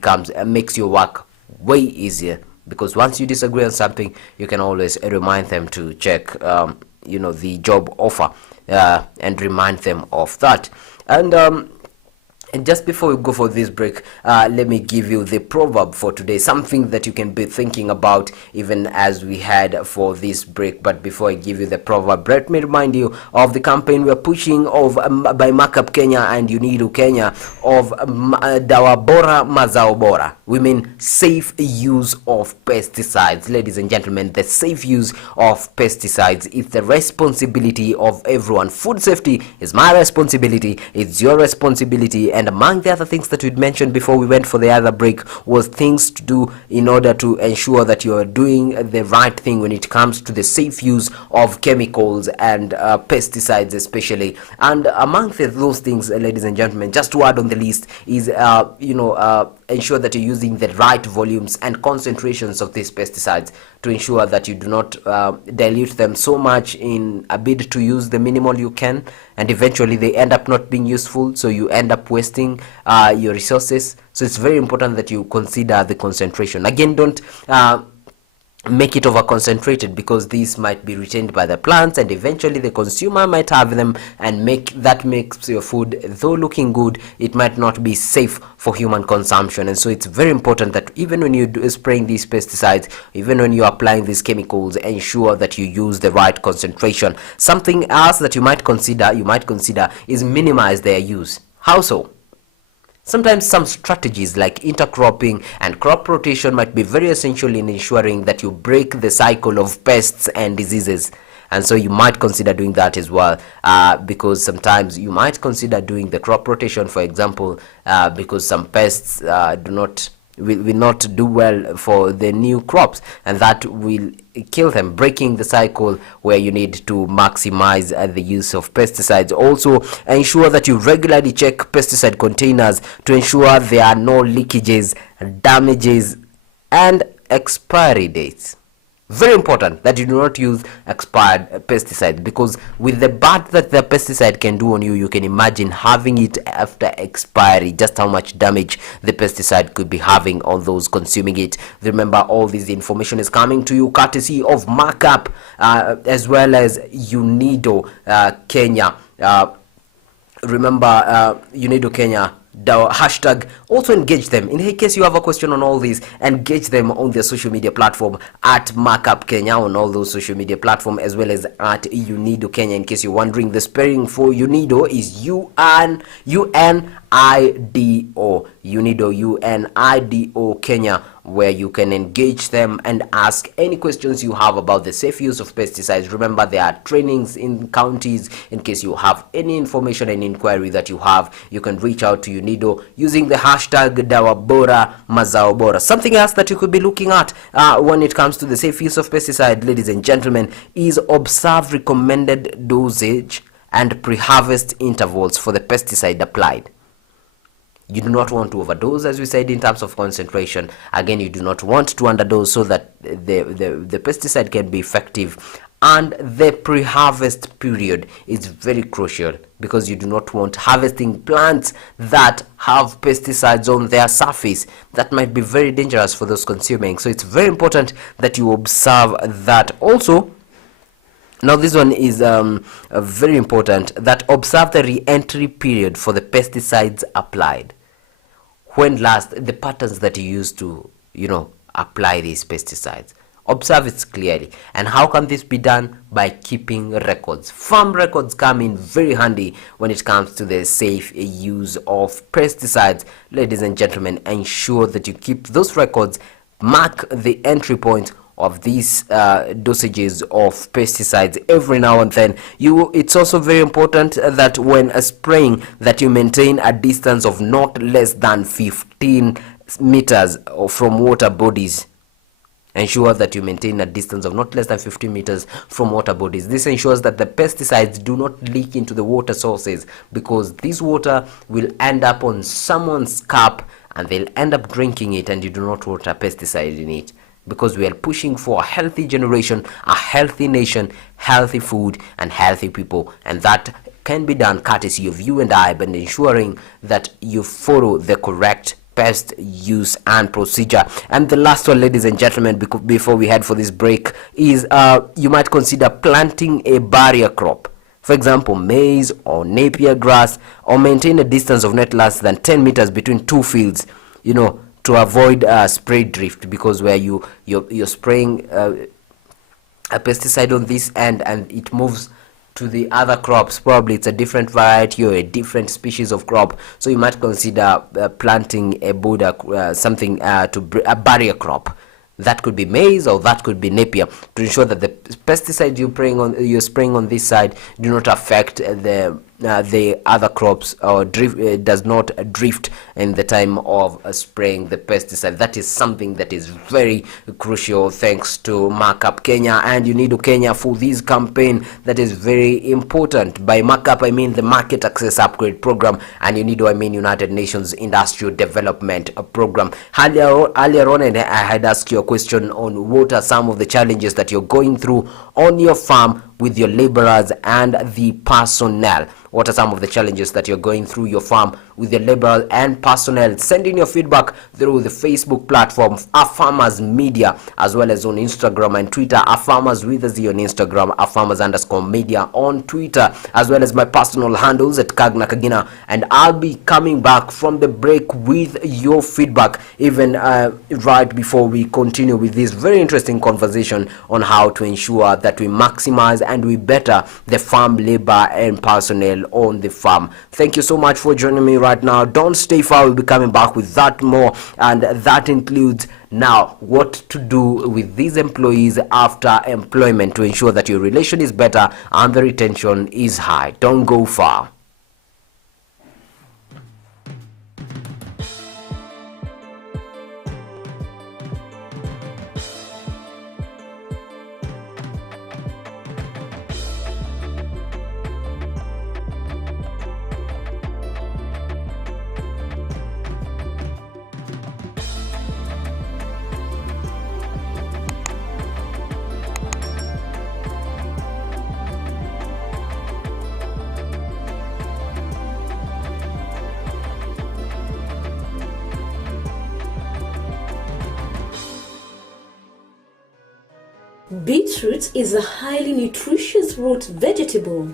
makes your work way easier, because once you disagree on something, you can always remind them to check the job offer and remind them of that. And just before we go for this break, let me give you the proverb for today, something that you can be thinking about even as we head for this break. But before I give you the proverb, let me remind you of the campaign we're pushing by Markup Kenya and Unido Kenya of Dawa Bora Mazao Bora. We mean safe use of pesticides. Ladies and gentlemen, the safe use of pesticides is the responsibility of everyone. Food safety is my responsibility, it's your responsibility. And among the other things that we'd mentioned before we went for the other break was things to do in order to ensure that you are doing the right thing when it comes to the safe use of chemicals and pesticides especially. And among those things, ladies and gentlemen, just to add on the list is ensure that you're using the right volumes and concentrations of these pesticides to ensure that you do not dilute them so much in a bid to use the minimal you can, and eventually they end up not being useful, so you end up wasting your resources. So it's very important that you consider the concentration. Again, don't make it over concentrated, because these might be retained by the plants and eventually the consumer might have them, and makes your food, though looking good, it might not be safe for human consumption. And so it's very important that even when you're spraying these pesticides, even when you're applying these chemicals, ensure that you use the right concentration. Something else that you might consider is minimize their use. How so? Sometimes some strategies like intercropping and crop rotation might be very essential in ensuring that you break the cycle of pests and diseases. And so you might consider doing that as well, because sometimes you might consider doing the crop rotation, for example, because some pests will not do well for the new crops, and that will kill them, breaking the cycle where you need to maximize the use of pesticides. Also, ensure that you regularly check pesticide containers to ensure there are no leakages, damages, and expiry dates. Very important that you do not use expired pesticides, because with the bad that the pesticide can do on you, you can imagine having it after expiry, just how much damage the pesticide could be having on those consuming it. Remember, all this information is coming to you courtesy of Markup, as well as Unido Kenya. Remember, Unido Kenya, the hashtag. Also engage them in case you have a question on all these. Engage them on their social media platform at Markup Kenya on all those social media platforms, as well as at Unido Kenya. In case you're wondering, the spelling for Unido is UNIDO, Unido, UNIDO Kenya, where you can engage them and ask any questions you have about the safe use of pesticides. Remember, there are trainings in counties. In case you have any information and inquiry that you have, you can reach out to Unido using the hashtag Dawa Bora Mazao Bora. Something else that you could be looking at when it comes to the safe use of pesticide, ladies and gentlemen, is observe recommended dosage and pre-harvest intervals for the pesticide applied. You do not want to overdose, as we said, in terms of concentration. Again, you do not want to underdose, so that the pesticide can be effective. And the pre-harvest period is very crucial, because you do not want harvesting plants that have pesticides on their surface. That might be very dangerous for those consuming. So it's very important that you observe that. Also, now this one is very important, that observe the re-entry period for the pesticides applied. When last, the patterns that you used to, apply these pesticides. Observe it clearly. And how can this be done? By keeping records. Farm records come in very handy when it comes to the safe use of pesticides. Ladies and gentlemen, ensure that you keep those records. Mark the entry point of these dosages of pesticides every now and then. It's also very important that when spraying, that you maintain a distance of not less than 15 meters from water bodies. Ensure that you maintain a distance of not less than 15 meters from water bodies. This ensures that the pesticides do not leak into the water sources, because this water will end up on someone's cup and they'll end up drinking it, and you do not want a pesticide in it. Because we are pushing for a healthy generation, a healthy nation, healthy food, and healthy people. And that can be done courtesy of you and I, by ensuring that you follow the correct pest use and procedure. And the last one, ladies and gentlemen, before we head for this break, is you might consider planting a barrier crop. For example, maize or napier grass, or maintain a distance of not less than 10 meters between two fields, to avoid spray drift, because where you're spraying a pesticide on this end and it moves to the other crops, probably it's a different variety or a different species of crop, so you might consider planting a border a barrier crop. That could be maize or that could be napier, to ensure that the pesticide you're spraying on this side do not affect the other crops, or does not drift in the time of spraying the pesticide. That is something that is very crucial. Thanks to Markup Kenya and Unido Kenya for this campaign that is very important. By Markup, I mean the Market Access Upgrade Program, and Unido, I mean United Nations Industrial Development Program. Earlier on, I had asked you a question on what are some of the challenges that you're going through on your farm with your laborers and the personnel. What are some of the challenges that you're going through your farm with your laborers and personnel? Send in your feedback through the Facebook platform, Our Farmers Media, as well as on Instagram and Twitter, Our Farmers with a Z on Instagram, Our Farmers _media on Twitter, as well as my personal handles at Kagna Kagina. And I'll be coming back from the break with your feedback, even right before we continue with this very interesting conversation on how to ensure that we maximize and we better the farm labor and personnel on the farm. Thank you so much for joining me right now. Don't stay far. We'll be coming back with that more, and that includes now what to do with these employees after employment to ensure that your relation is better and the retention is high. Don't go far. Beetroot is a highly nutritious root vegetable.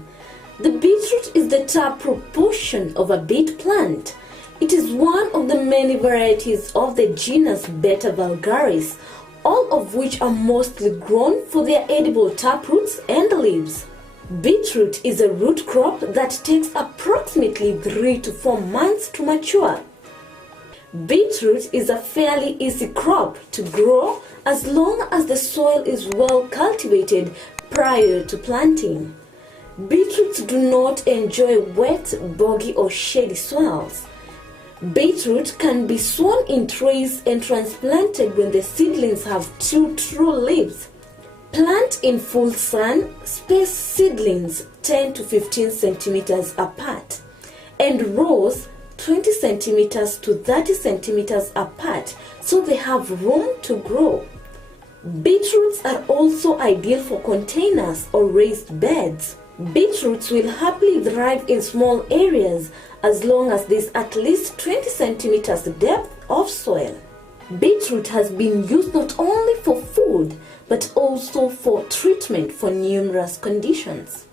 The beetroot is the top proportion of a beet plant. It is one of the many varieties of the genus Beta vulgaris, all of which are mostly grown for their edible taproots and leaves. Beetroot is a root crop that takes approximately 3 to 4 months to mature. Beetroot is a fairly easy crop to grow as long as the soil is well cultivated prior to planting. Beetroots do not enjoy wet, boggy or shady soils. Beetroot can be sown in trays and transplanted when the seedlings have 2 true leaves. Plant in full sun, space seedlings 10 to 15 centimeters apart, and rows 20 centimeters to 30 centimeters apart so they have room to grow. Beetroots are also ideal for containers or raised beds. Beetroots will happily thrive in small areas as long as there's at least 20 centimeters depth of soil. Beetroot has been used not only for food but also for treatment for numerous conditions.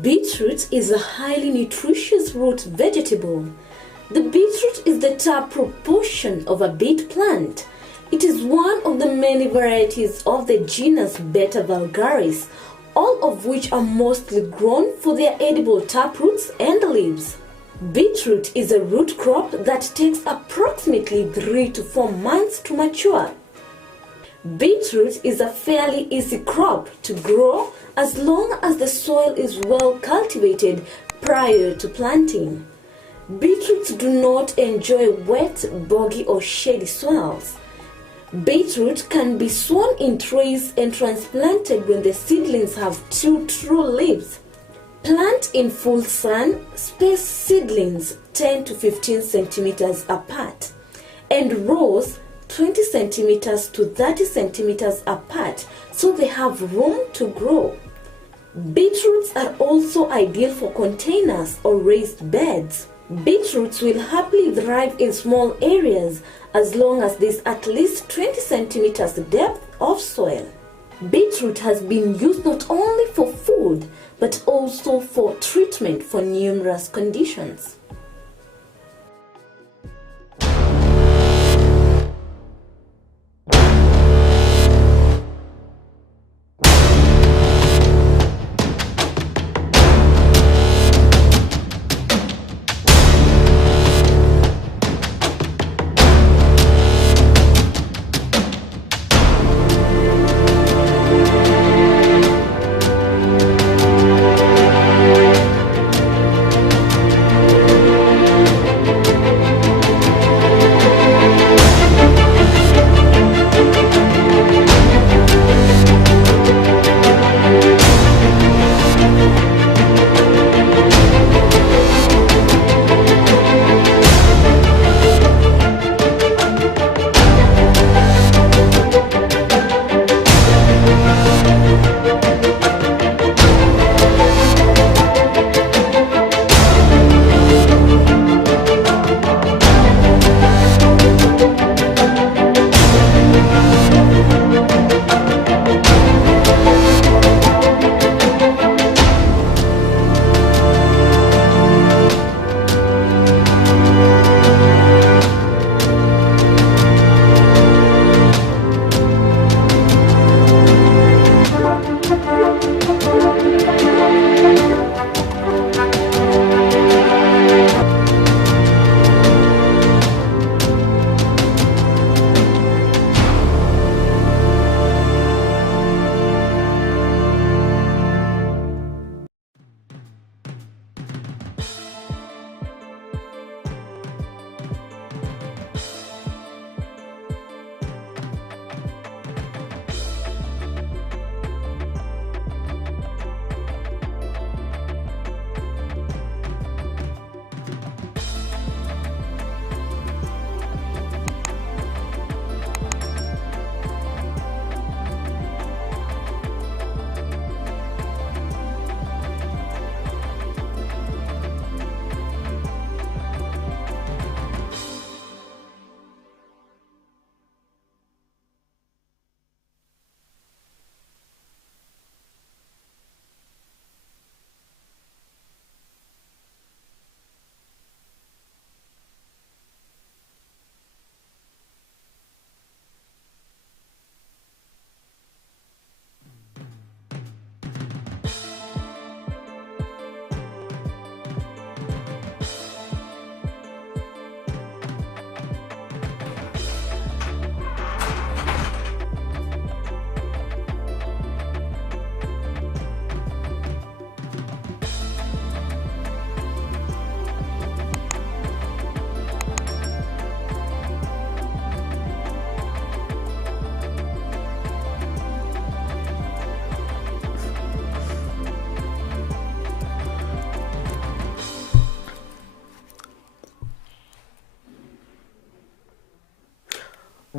Beetroot is a highly nutritious root vegetable. The beetroot is the top proportion of a beet plant. It is one of the many varieties of the genus Beta vulgaris, all of which are mostly grown for their edible taproots and leaves. Beetroot is a root crop that takes approximately 3 to 4 months to mature. Beetroot is a fairly easy crop to grow as long as the soil is well cultivated prior to planting. Beetroots do not enjoy wet, boggy or shady soils. Beetroot can be sown in trays and transplanted when the seedlings have 2 true leaves. Plant in full sun, space seedlings 10 to 15 centimeters apart, and rows 20 centimeters to 30 centimeters apart so they have room to grow. Beetroots are also ideal for containers or raised beds. Beetroots will happily thrive in small areas as long as there's at least 20 centimeters depth of soil. Beetroot has been used not only for food but also for treatment for numerous conditions.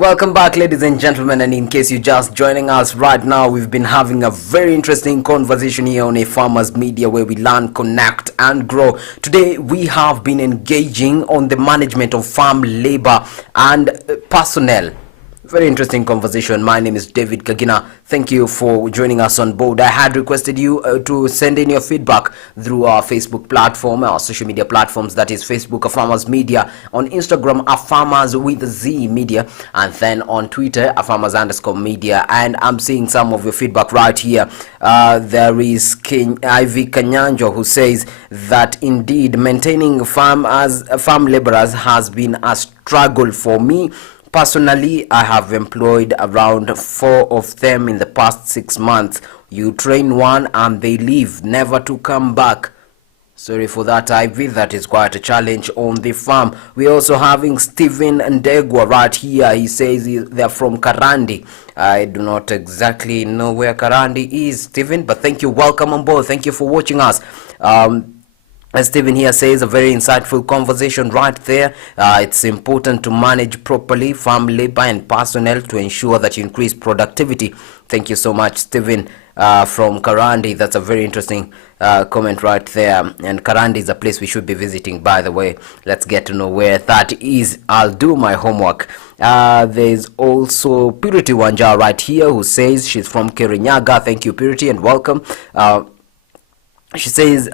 Welcome back, ladies and gentlemen, and in case you're just joining us right now, we've been having a very interesting conversation here on A Farmers Media where we learn, connect, and grow. Today, we have been engaging on the management of farm labor and personnel. Very interesting conversation. My name is David Kagina. Thank you for joining us on board. I had requested you to send in your feedback through our Facebook platform, our social media platforms, that is Facebook, A Farmers Media, on Instagram, A Farmers with Z Media, and then on Twitter, A Farmers _ Media. And I'm seeing some of your feedback right here. There is Ivy Kanyanjo who says that indeed maintaining farm laborers has been a struggle for me. Personally, I have employed around 4 of them in the past 6 months. You train one and they leave, never to come back. Sorry for that, Ivy. That is quite a challenge on the farm. We're also having Stephen Ndegwa right here. He says they're from Karandi. I do not exactly know where Karandi is, Stephen, but thank you. Welcome on board. Thank you for watching us. As Stephen here says, a very insightful conversation right there. It's important to manage properly farm labor and personnel to ensure that you increase productivity. Thank you so much, Stephen, from Karandi. That's a very interesting comment right there. And Karandi is a place we should be visiting, by the way. Let's get to know where that is. I'll do my homework. There's also Purity Wanja right here who says she's from Kirinyaga. Thank you, Purity, and welcome. She says,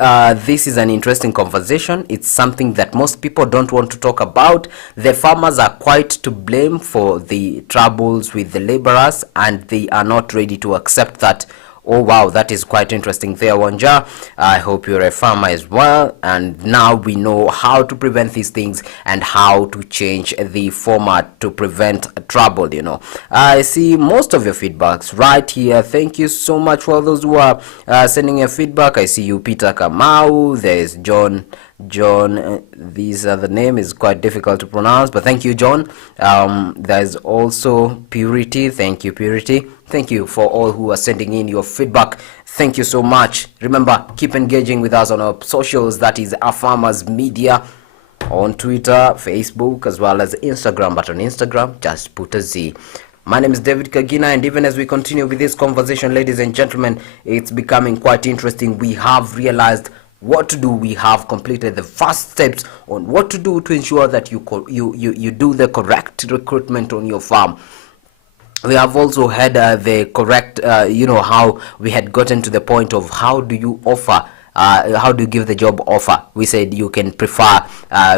this is an interesting conversation. It's something that most people don't want to talk about. The farmers are quite to blame for the troubles with the laborers, and they are not ready to accept that. Oh wow, that is quite interesting there, Wanja. I hope you're a farmer as well, and now we know how to prevent these things and how to change the format to prevent trouble. I see most of your feedbacks right here. Thank you so much for those who are sending your feedback. I see you, Peter Kamau. There's John. These are the name is quite difficult to pronounce, but thank you, John. There's also Purity. Thank you, Purity. Thank you for all who are sending in your feedback. Thank you so much. Remember, keep engaging with us on our socials. That is A Farmers Media on Twitter, Facebook, as well as Instagram. But on Instagram, just put a Z. My name is David Kagina, and even as we continue with this conversation, ladies and gentlemen, it's becoming quite interesting. We have realized what to do. We have completed the first steps on what to do to ensure that you do the correct recruitment on your farm. We have also had the correct how we had gotten to the point of how do you offer how do you give the job offer. We said you can prefer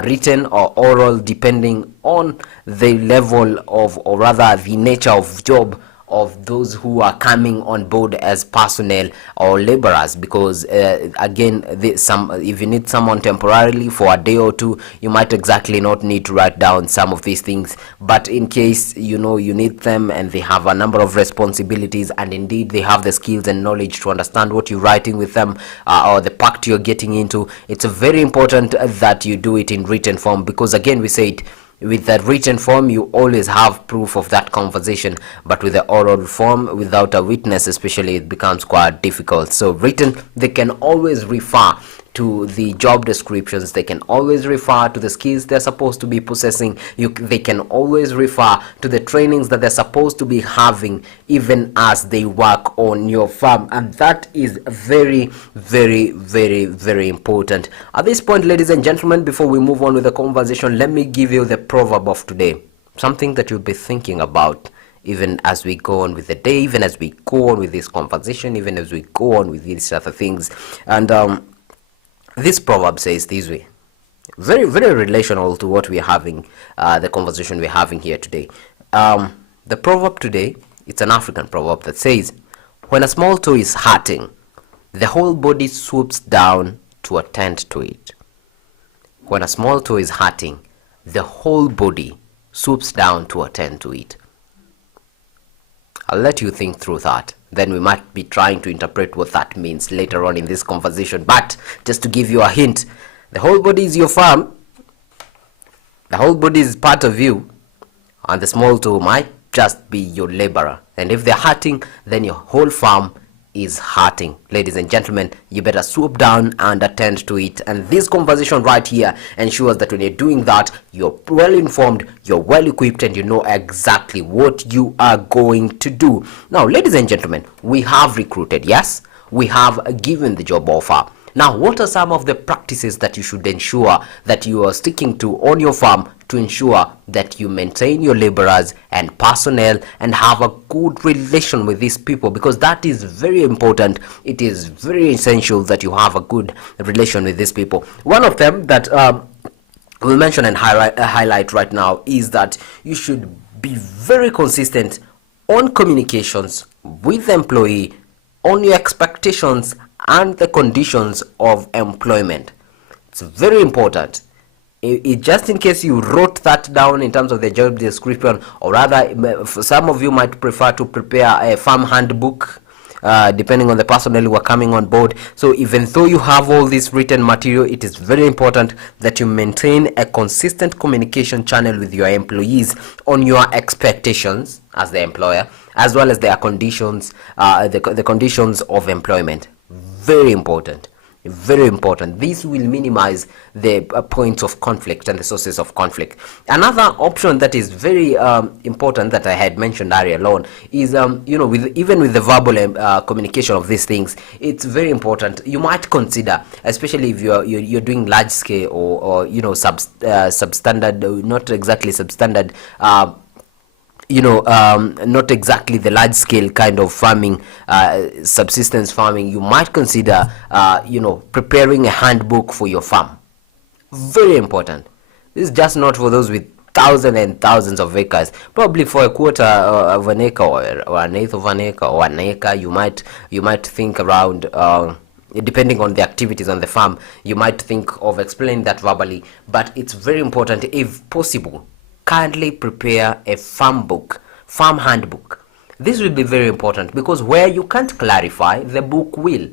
written or oral depending on the level of, or rather the nature of job of those who are coming on board as personnel or laborers, because again, if you need someone temporarily for a day or two, you might exactly not need to write down some of these things, but in case you need them and they have a number of responsibilities, and indeed they have the skills and knowledge to understand what you're writing with them or the pact you're getting into, it's very important that you do it in written form, because again, we said with that written form you always have proof of that conversation, but with the oral form without a witness especially, it becomes quite difficult. So written, they can always refer to the job descriptions, they can always refer to the skills they're supposed to be possessing, they can always refer to the trainings that they're supposed to be having even as they work on your farm, and that is very, very, very, very important. At this point, ladies and gentlemen, before we move on with the conversation, let me give you the proverb of today, something that you'll be thinking about even as we go on with the day, even as we go on with this conversation, even as we go on with these other things. And this proverb says this way, very, very relational to what we're having, the conversation we're having here today. The proverb today, it's an African proverb that says, when a small toe is hurting, the whole body swoops down to attend to it. When a small toe is hurting, the whole body swoops down to attend to it. I'll let you think through that. Then we might be trying to interpret what that means later on in this conversation. But just to give you a hint, the whole body is your farm. The whole body is part of you. And the small toe might just be your laborer. And if they're hurting, then your whole farm is hurting. Ladies and gentlemen, you better swoop down and attend to it. And this conversation right here ensures that when you're doing that, you're well informed, you're well equipped, and you know exactly what you are going to do. Now, ladies and gentlemen, we have recruited, yes, we have given the job offer. Now, what are some of the practices that you should ensure that you are sticking to on your farm to ensure that you maintain your laborers and personnel and have a good relation with these people? Because that is very important. It is very essential that you have a good relation with these people. One of them that we'll mention and highlight right now is that you should be very consistent on communications with the employee on your expectations and the conditions of employment. It's very important. Just in case you wrote that down in terms of the job description, or rather, some of you might prefer to prepare a farm handbook, depending on the personnel who are coming on board. So even though you have all this written material, it is very important that you maintain a consistent communication channel with your employees on your expectations as the employer, as well as their conditions, the conditions of employment. Very important. Very important. This will minimize the points of conflict and the sources of conflict. Another option that is very important that I had mentioned earlier on is even with the verbal communication of these things, it's very important. You might consider, especially if you're doing large scale or substandard, not exactly substandard, not exactly the large scale kind of farming, subsistence farming, you might consider preparing a handbook for your farm. Very important. This is just not for those with thousands and thousands of acres. Probably for a quarter of an acre or an eighth of an acre or an acre, you might think around, depending on the activities on the farm, you might think of explaining that verbally. But it's very important, if possible, kindly prepare a farm handbook. This will be very important, because where you can't clarify, the book will.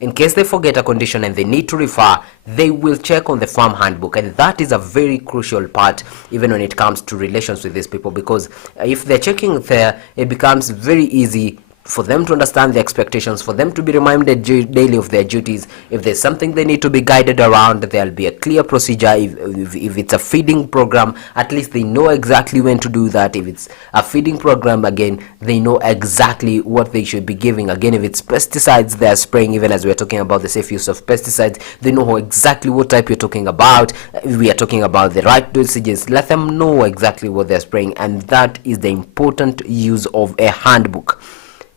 In case they forget a condition and they need to refer, they will check on the farm handbook, and that is a very crucial part even when it comes to relations with these people, because if they're checking there, it becomes very easy for them to understand the expectations, for them to be reminded daily of their duties. If there's something they need to be guided around, there'll be a clear procedure. If it's a feeding program, at least they know exactly when to do that. If it's a feeding program, again, they know exactly what they should be giving. Again, if it's pesticides they're spraying, even as we're talking about the safe use of pesticides, they know exactly what type you're talking about. If we are talking about the right dosages, let them know exactly what they're spraying, and that is the important use of a handbook.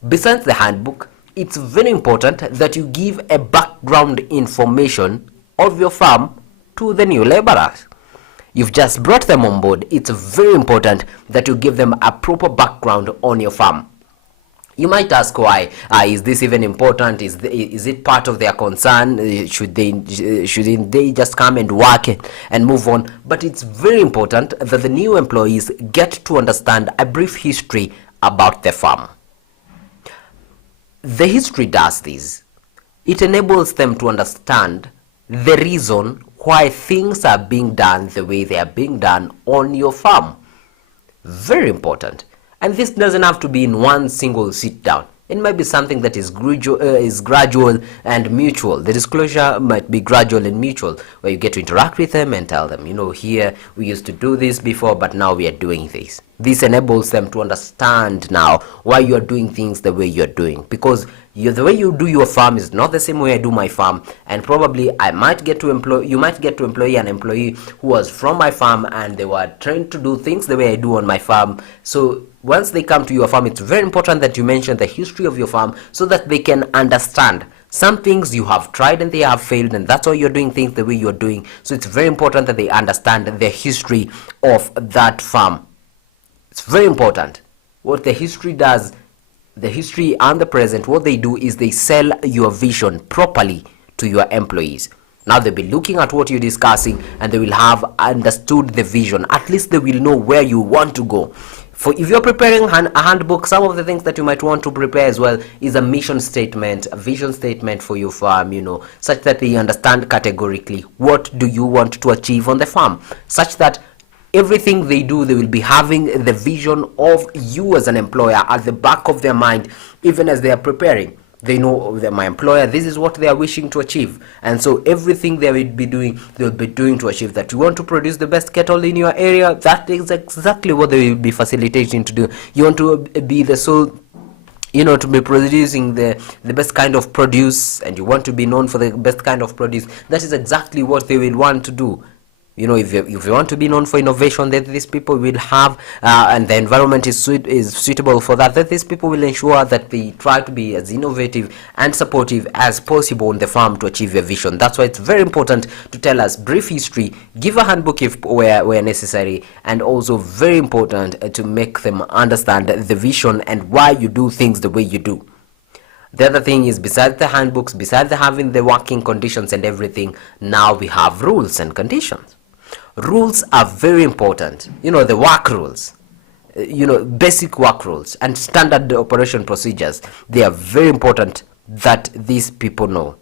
Besides the handbook, it's very important that you give a background information of your farm to the new laborers. You've just brought them on board. It's very important that you give them a proper background on your farm. You might ask why. Is this even important? Is it part of their concern? Shouldn't they just come and work and move on? But it's very important that the new employees get to understand a brief history about the farm. The history does this. It enables them to understand the reason why things are being done the way they are being done on your farm. Very important. And this doesn't have to be in one single sit down. It might be something that is gradual and mutual. The disclosure might be gradual and mutual, where you get to interact with them and tell them, here we used to do this before, but now we are doing this. This enables them to understand now why you are doing things the way you're doing, because the way you do your farm is not the same way I do my farm, and probably you might get to employ an employee who was from my farm and they were trained to do things the way I do on my farm. So once they come to your farm, it's very important that you mention the history of your farm so that they can understand. Some things you have tried and they have failed, and that's why you're doing things the way you're doing. So it's very important that they understand the history of that farm. It's very important. What the history does, the history and the present, what they do is they sell your vision properly to your employees. Now they'll be looking at what you're discussing and they will have understood the vision. At least they will know where you want to go. For if you're preparing a handbook, some of the things that you might want to prepare as well is a mission statement, a vision statement for your farm, such that they understand categorically what do you want to achieve on the farm, such that everything they do, they will be having the vision of you as an employer at the back of their mind, even as they are preparing. They know that my employer, this is what they are wishing to achieve, and so everything they'll be doing to achieve that. You want to produce the best kettle in your area, that is exactly what they will be facilitating to do. You want to be the sole, to be producing the best kind of produce, and you want to be known for the best kind of produce, that is exactly what they will want to do. If you want to be known for innovation, that these people will have, and the environment is suitable for that, these people will ensure that they try to be as innovative and supportive as possible on the farm to achieve your vision. That's why it's very important to tell us brief history, give a handbook if where necessary, and also very important to make them understand the vision and why you do things the way you do. The other thing is, besides the handbooks, besides having the working conditions and everything, now we have rules and conditions. Rules are very important. The work rules, basic work rules and standard operation procedures. They are very important that these people know.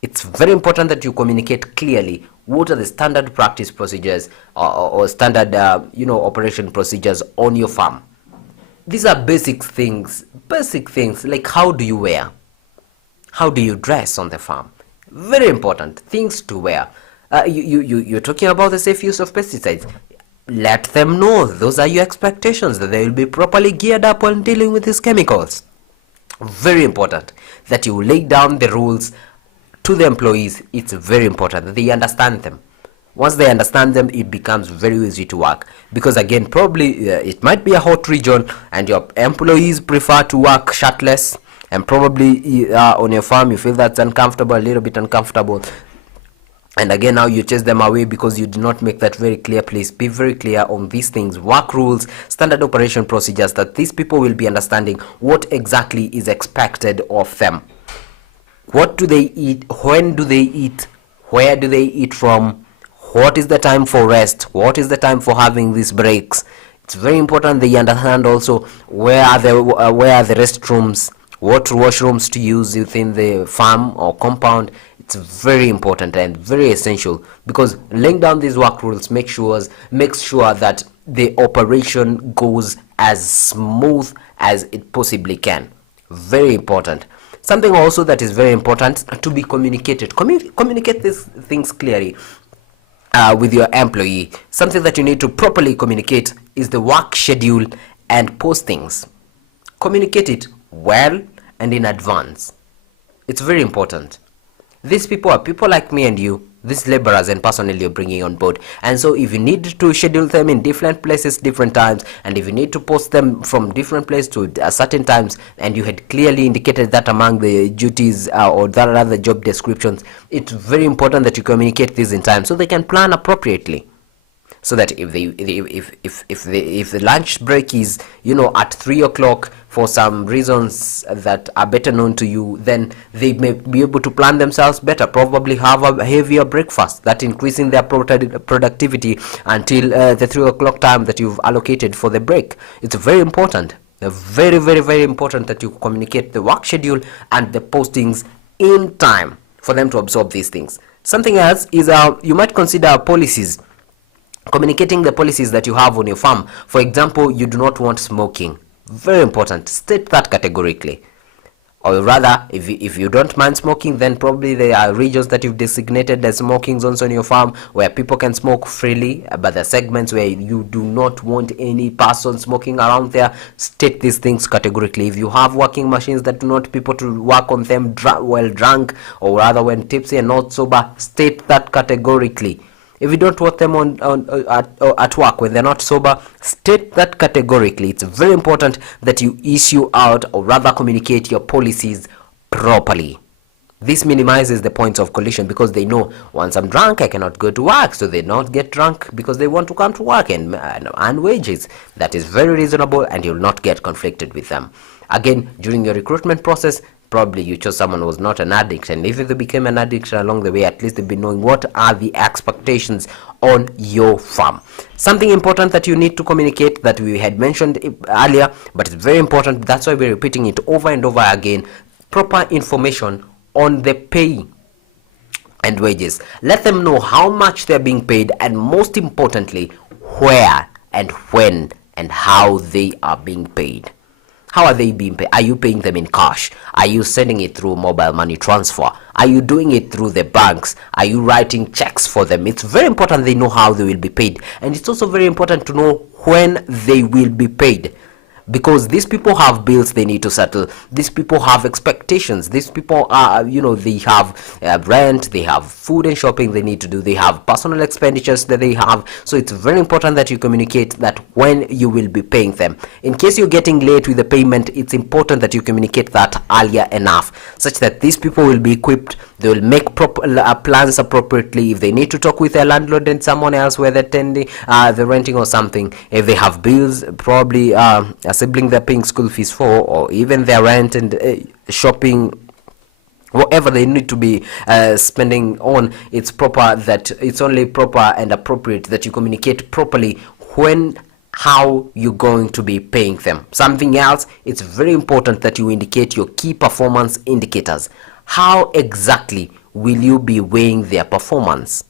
It's very important that you communicate clearly what are the standard practice procedures or standard, operation procedures on your farm. These are basic things like how do you wear? How do you dress on the farm? Very important things to wear. You're talking about the safe use of pesticides. Let them know those are your expectations, that they will be properly geared up when dealing with these chemicals. Very important that you lay down the rules to the employees. It's very important that they understand them. Once they understand them, it becomes very easy to work, because again, probably it might be a hot region and your employees prefer to work shirtless, and probably on your farm you feel that's uncomfortable, a little bit uncomfortable. And again, now you chase them away because you did not make that very clear. Please be very clear on these things, work rules, standard operation procedures, that these people will be understanding what exactly is expected of them. What do they eat? When do they eat? Where do they eat from? What is the time for rest? What is the time for having these breaks? It's very important they understand also where are the restrooms, what washrooms to use within the farm or compound. It's very important and very essential, because laying down these work rules makes sure that the operation goes as smooth as it possibly can. Very important. Something also that is very important to be communicated. Communicate these things clearly with your employee. Something that you need to properly communicate is the work schedule and postings. Communicate it well and in advance. It's very important. These people are people like me and you, these laborers and personnel you're bringing on board. And so if you need to schedule them in different places, different times, and if you need to post them from different places to certain times, and you had clearly indicated that among the duties or the other job descriptions, it's very important that you communicate this in time so they can plan appropriately. So that if the lunch break is at 3 o'clock for some reasons that are better known to you, then they may be able to plan themselves better, probably have a heavier breakfast, that increasing their productivity until the 3 o'clock time that you've allocated for the break. It's very important, very, very, very important that you communicate the work schedule and the postings in time for them to absorb these things. Something else is you might consider policies. Communicating the policies that you have on your farm. For example, you do not want smoking. Very important. State that categorically. Or rather, if you don't mind smoking, then probably there are regions that you've designated as smoking zones on your farm where people can smoke freely, but the segments where you do not want any person smoking around there, state these things categorically. If you have working machines that do not people to work on them while drunk, or rather when tipsy and not sober, state that categorically. If you don't want them at work when they're not sober, state that categorically. It's very important that you issue out, or rather communicate your policies properly. This minimizes the points of collision, because they know once I'm drunk I cannot go to work, so they not get drunk because they want to come to work and earn wages. That is very reasonable, and you'll not get conflicted with them. Again, during your recruitment process, probably you chose someone who was not an addict, and if they became an addict along the way, at least they'll be knowing what are the expectations on your farm. Something important that you need to communicate that we had mentioned earlier, but it's very important, that's why we're repeating it over and over again: proper information on the pay and wages. Let them know how much they're being paid, and most importantly, where and when and how they are being paid. How are they being paid? Are you paying them in cash? Are you sending it through mobile money transfer? Are you doing it through the banks? Are you writing checks for them? It's very important they know how they will be paid, and it's also very important to know when they will be paid, because these people have bills they need to settle. These people have expectations. These people are, they have rent, they have food and shopping they need to do, they have personal expenditures that they have. So it's very important that you communicate that when you will be paying them. In case you're getting late with the payment, it's important that you communicate that earlier enough, such that these people will be equipped. They will make proper plans appropriately. If they need to talk with their landlord and someone else where they're they're renting or something, if they have bills, probably a sibling they're paying school fees for, or even their rent and shopping, whatever they need to be spending on, it's only proper and appropriate that you communicate properly how you're going to be paying them. Something else, it's very important that you indicate your key performance indicators. How exactly will you be weighing their performance?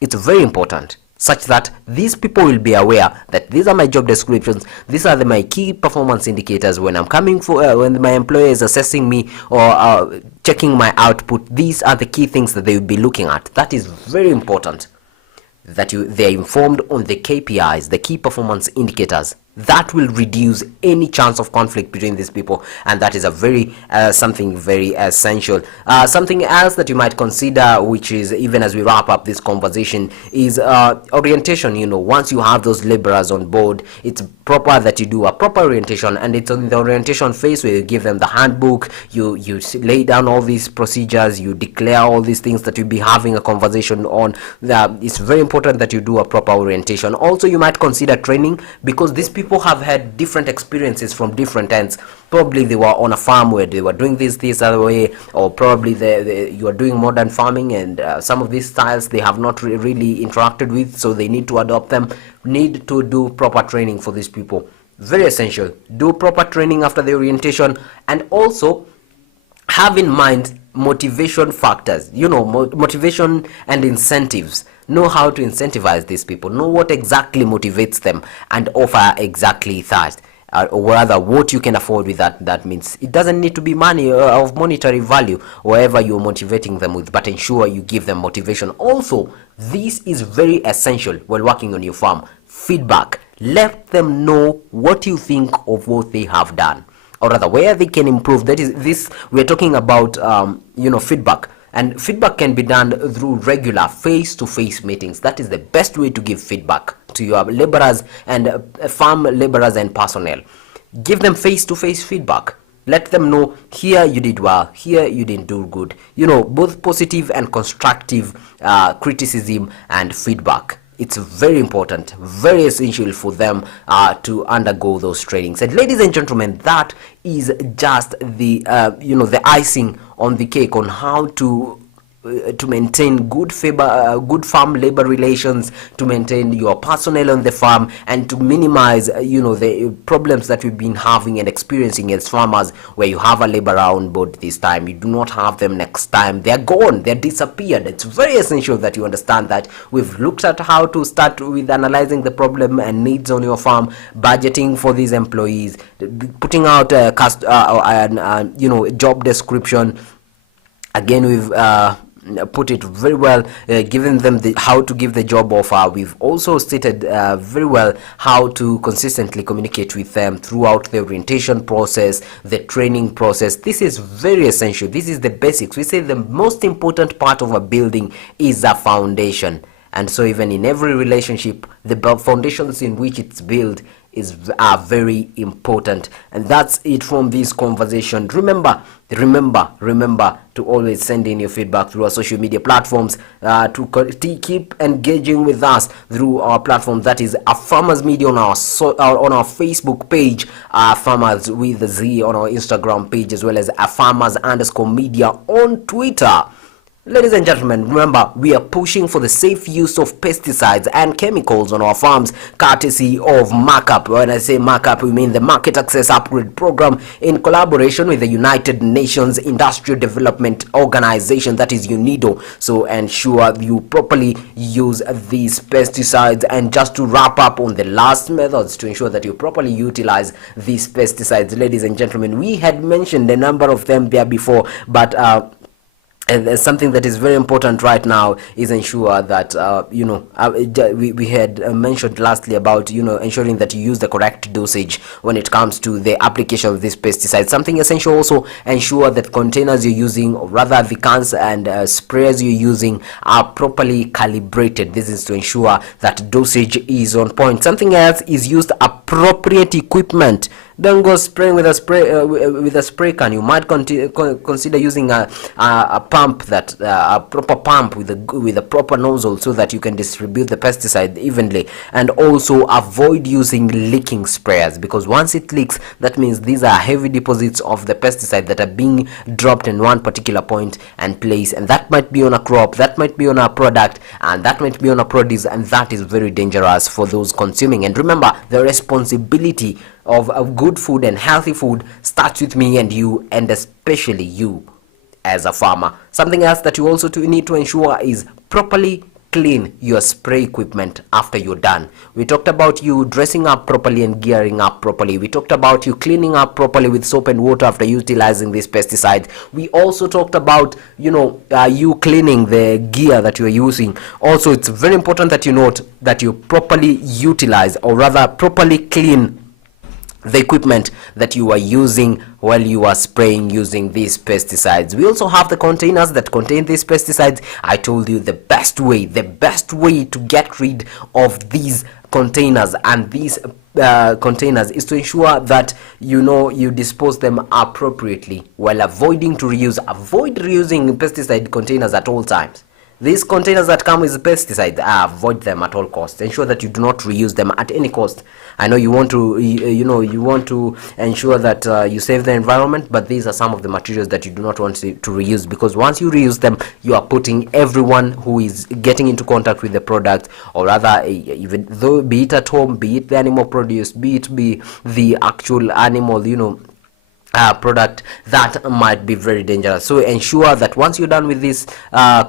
It's very important, such that these people will be aware that these are my job descriptions, these are my key performance indicators. When I'm coming for when my employer is assessing me or checking my output, these are the key things that they will be looking at. That is very important, that they're informed on the KPIs, the key performance indicators. That will reduce any chance of conflict between these people, and that is a very something very essential. Something else that you might consider, which is, even as we wrap up this conversation, is orientation. Once you have those laborers on board, it's proper that you do a proper orientation, and it's on the orientation phase where you give them the handbook, you lay down all these procedures, you declare all these things that you'll be having a conversation on. It's very important that you do a proper orientation. Also, you might consider training, because these people have had different experiences from different ends. Probably they were on a farm where they were doing this other way, or probably you are doing modern farming, and some of these styles they have not really interacted with, so they need to adopt them. Need to do proper training for these people. Very essential. Do proper training after the orientation, and also have in mind motivation factors, motivation and incentives. Know how to incentivize these people, know what exactly motivates them, and offer exactly that, or rather what you can afford with that. That means it doesn't need to be money of monetary value, whatever you're motivating them with, but ensure you give them motivation. Also, this is very essential while working on your farm. Feedback. Let them know what you think of what they have done, or rather where they can improve. That is, this we're talking about feedback, and feedback can be done through regular face-to-face meetings. That is the best way to give feedback to your laborers and farm laborers and personnel. Give them face-to-face feedback. Let them know, here you did well, here you didn't do good. Both positive and constructive criticism and feedback. It's very important, very essential for them to undergo those trainings. And ladies and gentlemen, that is just the the icing on the cake on how to maintain good farm labor relations, to maintain your personnel on the farm, and to minimize the problems that we've been having and experiencing as farmers, where you have a laborer on board this time, you do not have them next time, they're gone, they're disappeared. It's very essential that you understand that. We've looked at how to start with analyzing the problem and needs on your farm, budgeting for these employees, putting out a job description. Again, we've put it very well, giving them how to give the job offer. We've also stated very well how to consistently communicate with them throughout the orientation process, the training process. This is very essential. This is the basics. We say the most important part of a building is a foundation, and so even in every relationship, the foundations in which it's built are very important. And that's it from this conversation. Remember to always send in your feedback through our social media platforms, to keep engaging with us through our platform, that is a Farmers Media on our Facebook page, Farmers with a Z on our Instagram page, as well as a Farmers_Media on Twitter. Ladies and gentlemen, remember, we are pushing for the safe use of pesticides and chemicals on our farms, courtesy of Markup. When I say Markup, we mean the Market Access Upgrade Program in collaboration with the United Nations Industrial Development Organization, that is UNIDO. So ensure you properly use these pesticides. And just to wrap up on the last methods to ensure that you properly utilize these pesticides, ladies and gentlemen, we had mentioned a number of them there before, but and something that is very important right now is ensure that we had mentioned lastly about ensuring that you use the correct dosage when it comes to the application of this pesticide. Something essential also, ensure that containers you're using, or rather the cans and sprayers you're using, are properly calibrated. This is to ensure that dosage is on point. Something else is use appropriate equipment. Don't go spraying with a spray can. You might consider using a pump, that a proper pump with a proper nozzle, so that you can distribute the pesticide evenly. And also avoid using leaking sprayers, because once it leaks, that means these are heavy deposits of the pesticide that are being dropped in one particular point and place, and that might be on a crop, that might be on a product, and that might be on a produce, and that is very dangerous for those consuming. And remember, the responsibility of good food and healthy food starts with me and you, and especially you as a farmer. Something else that you also need to ensure is properly clean your spray equipment after you're done. We talked about you dressing up properly and gearing up properly. We talked about you cleaning up properly with soap and water after utilizing this pesticide. We also talked about you cleaning the gear that you are using. Also, it's very important that you note that you properly utilize, or rather properly clean, the equipment that you are using while you are spraying using these pesticides. We also have the containers that contain these pesticides. I told you the best way to get rid of these containers and these containers is to ensure that you dispose them appropriately while avoiding to reuse. Avoid reusing pesticide containers at all times. These containers that come with pesticides, avoid them at all costs. Ensure that you do not reuse them at any cost. I know you want to, you want to ensure that you save the environment, but these are some of the materials that you do not want to reuse, because once you reuse them, you are putting everyone who is getting into contact with the product, or rather, even though be it at home, be it the animal produce, be it the actual animal, product, that might be very dangerous. So ensure that once you're done with these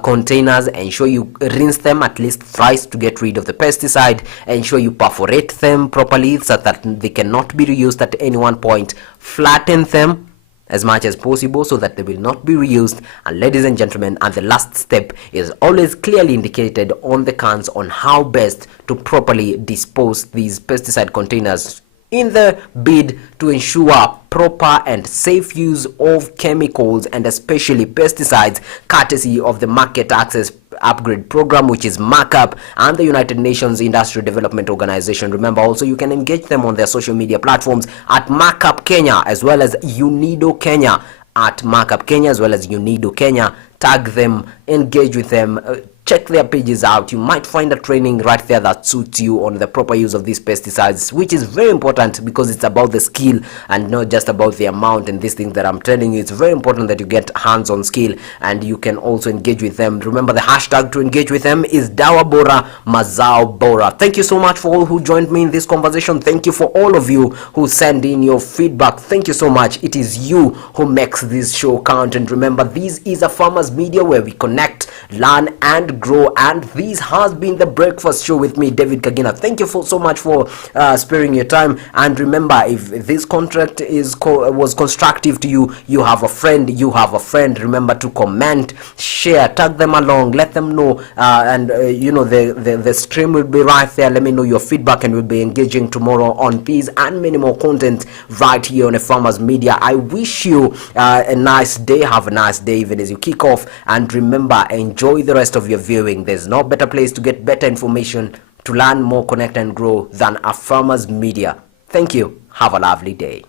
containers, ensure you rinse them at least thrice to get rid of the pesticide. Ensure you perforate them properly so that they cannot be reused at any one point. Flatten them as much as possible so that they will not be reused. And ladies and gentlemen, and the last step is always clearly indicated on the cans on how best to properly dispose these pesticide containers in the bid to ensure proper and safe use of chemicals and especially pesticides, courtesy of the Market Access Upgrade Program, which is Markup, and the United Nations Industrial Development Organization. Remember, also you can engage them on their social media platforms at Markup Kenya as well as UNIDO Kenya, at Markup Kenya as well as UNIDO Kenya. Tag them, engage with them, check their pages out. You might find a training right there that suits you on the proper use of these pesticides, which is very important because it's about the skill and not just about the amount. And this thing that I'm telling you, it's very important that you get hands-on skill, and you can also engage with them. Remember, the hashtag to engage with them is Dawa Bora Mazao Bora. Thank you so much for all who joined me in this conversation. Thank you for all of you who send in your feedback. Thank you so much. It is you who makes this show count. And remember, this is a Farmers Media where we connect, learn, and grow. And this has been the Breakfast Show with me, David Kagina. Thank you so much for sparing your time. And remember, if this contract was constructive to you, you have a friend. Remember to comment, share, tag them along, let them know, and the stream will be right there. Let me know your feedback, and we'll be engaging tomorrow on these and many more content right here on a Farmers Media. I wish you a nice day. Have a nice day even as you kick off, and remember, enjoy the rest of your viewing. There's no better place to get better information, to learn more, connect, and grow than a Farmers Media. Thank you. Have a lovely day.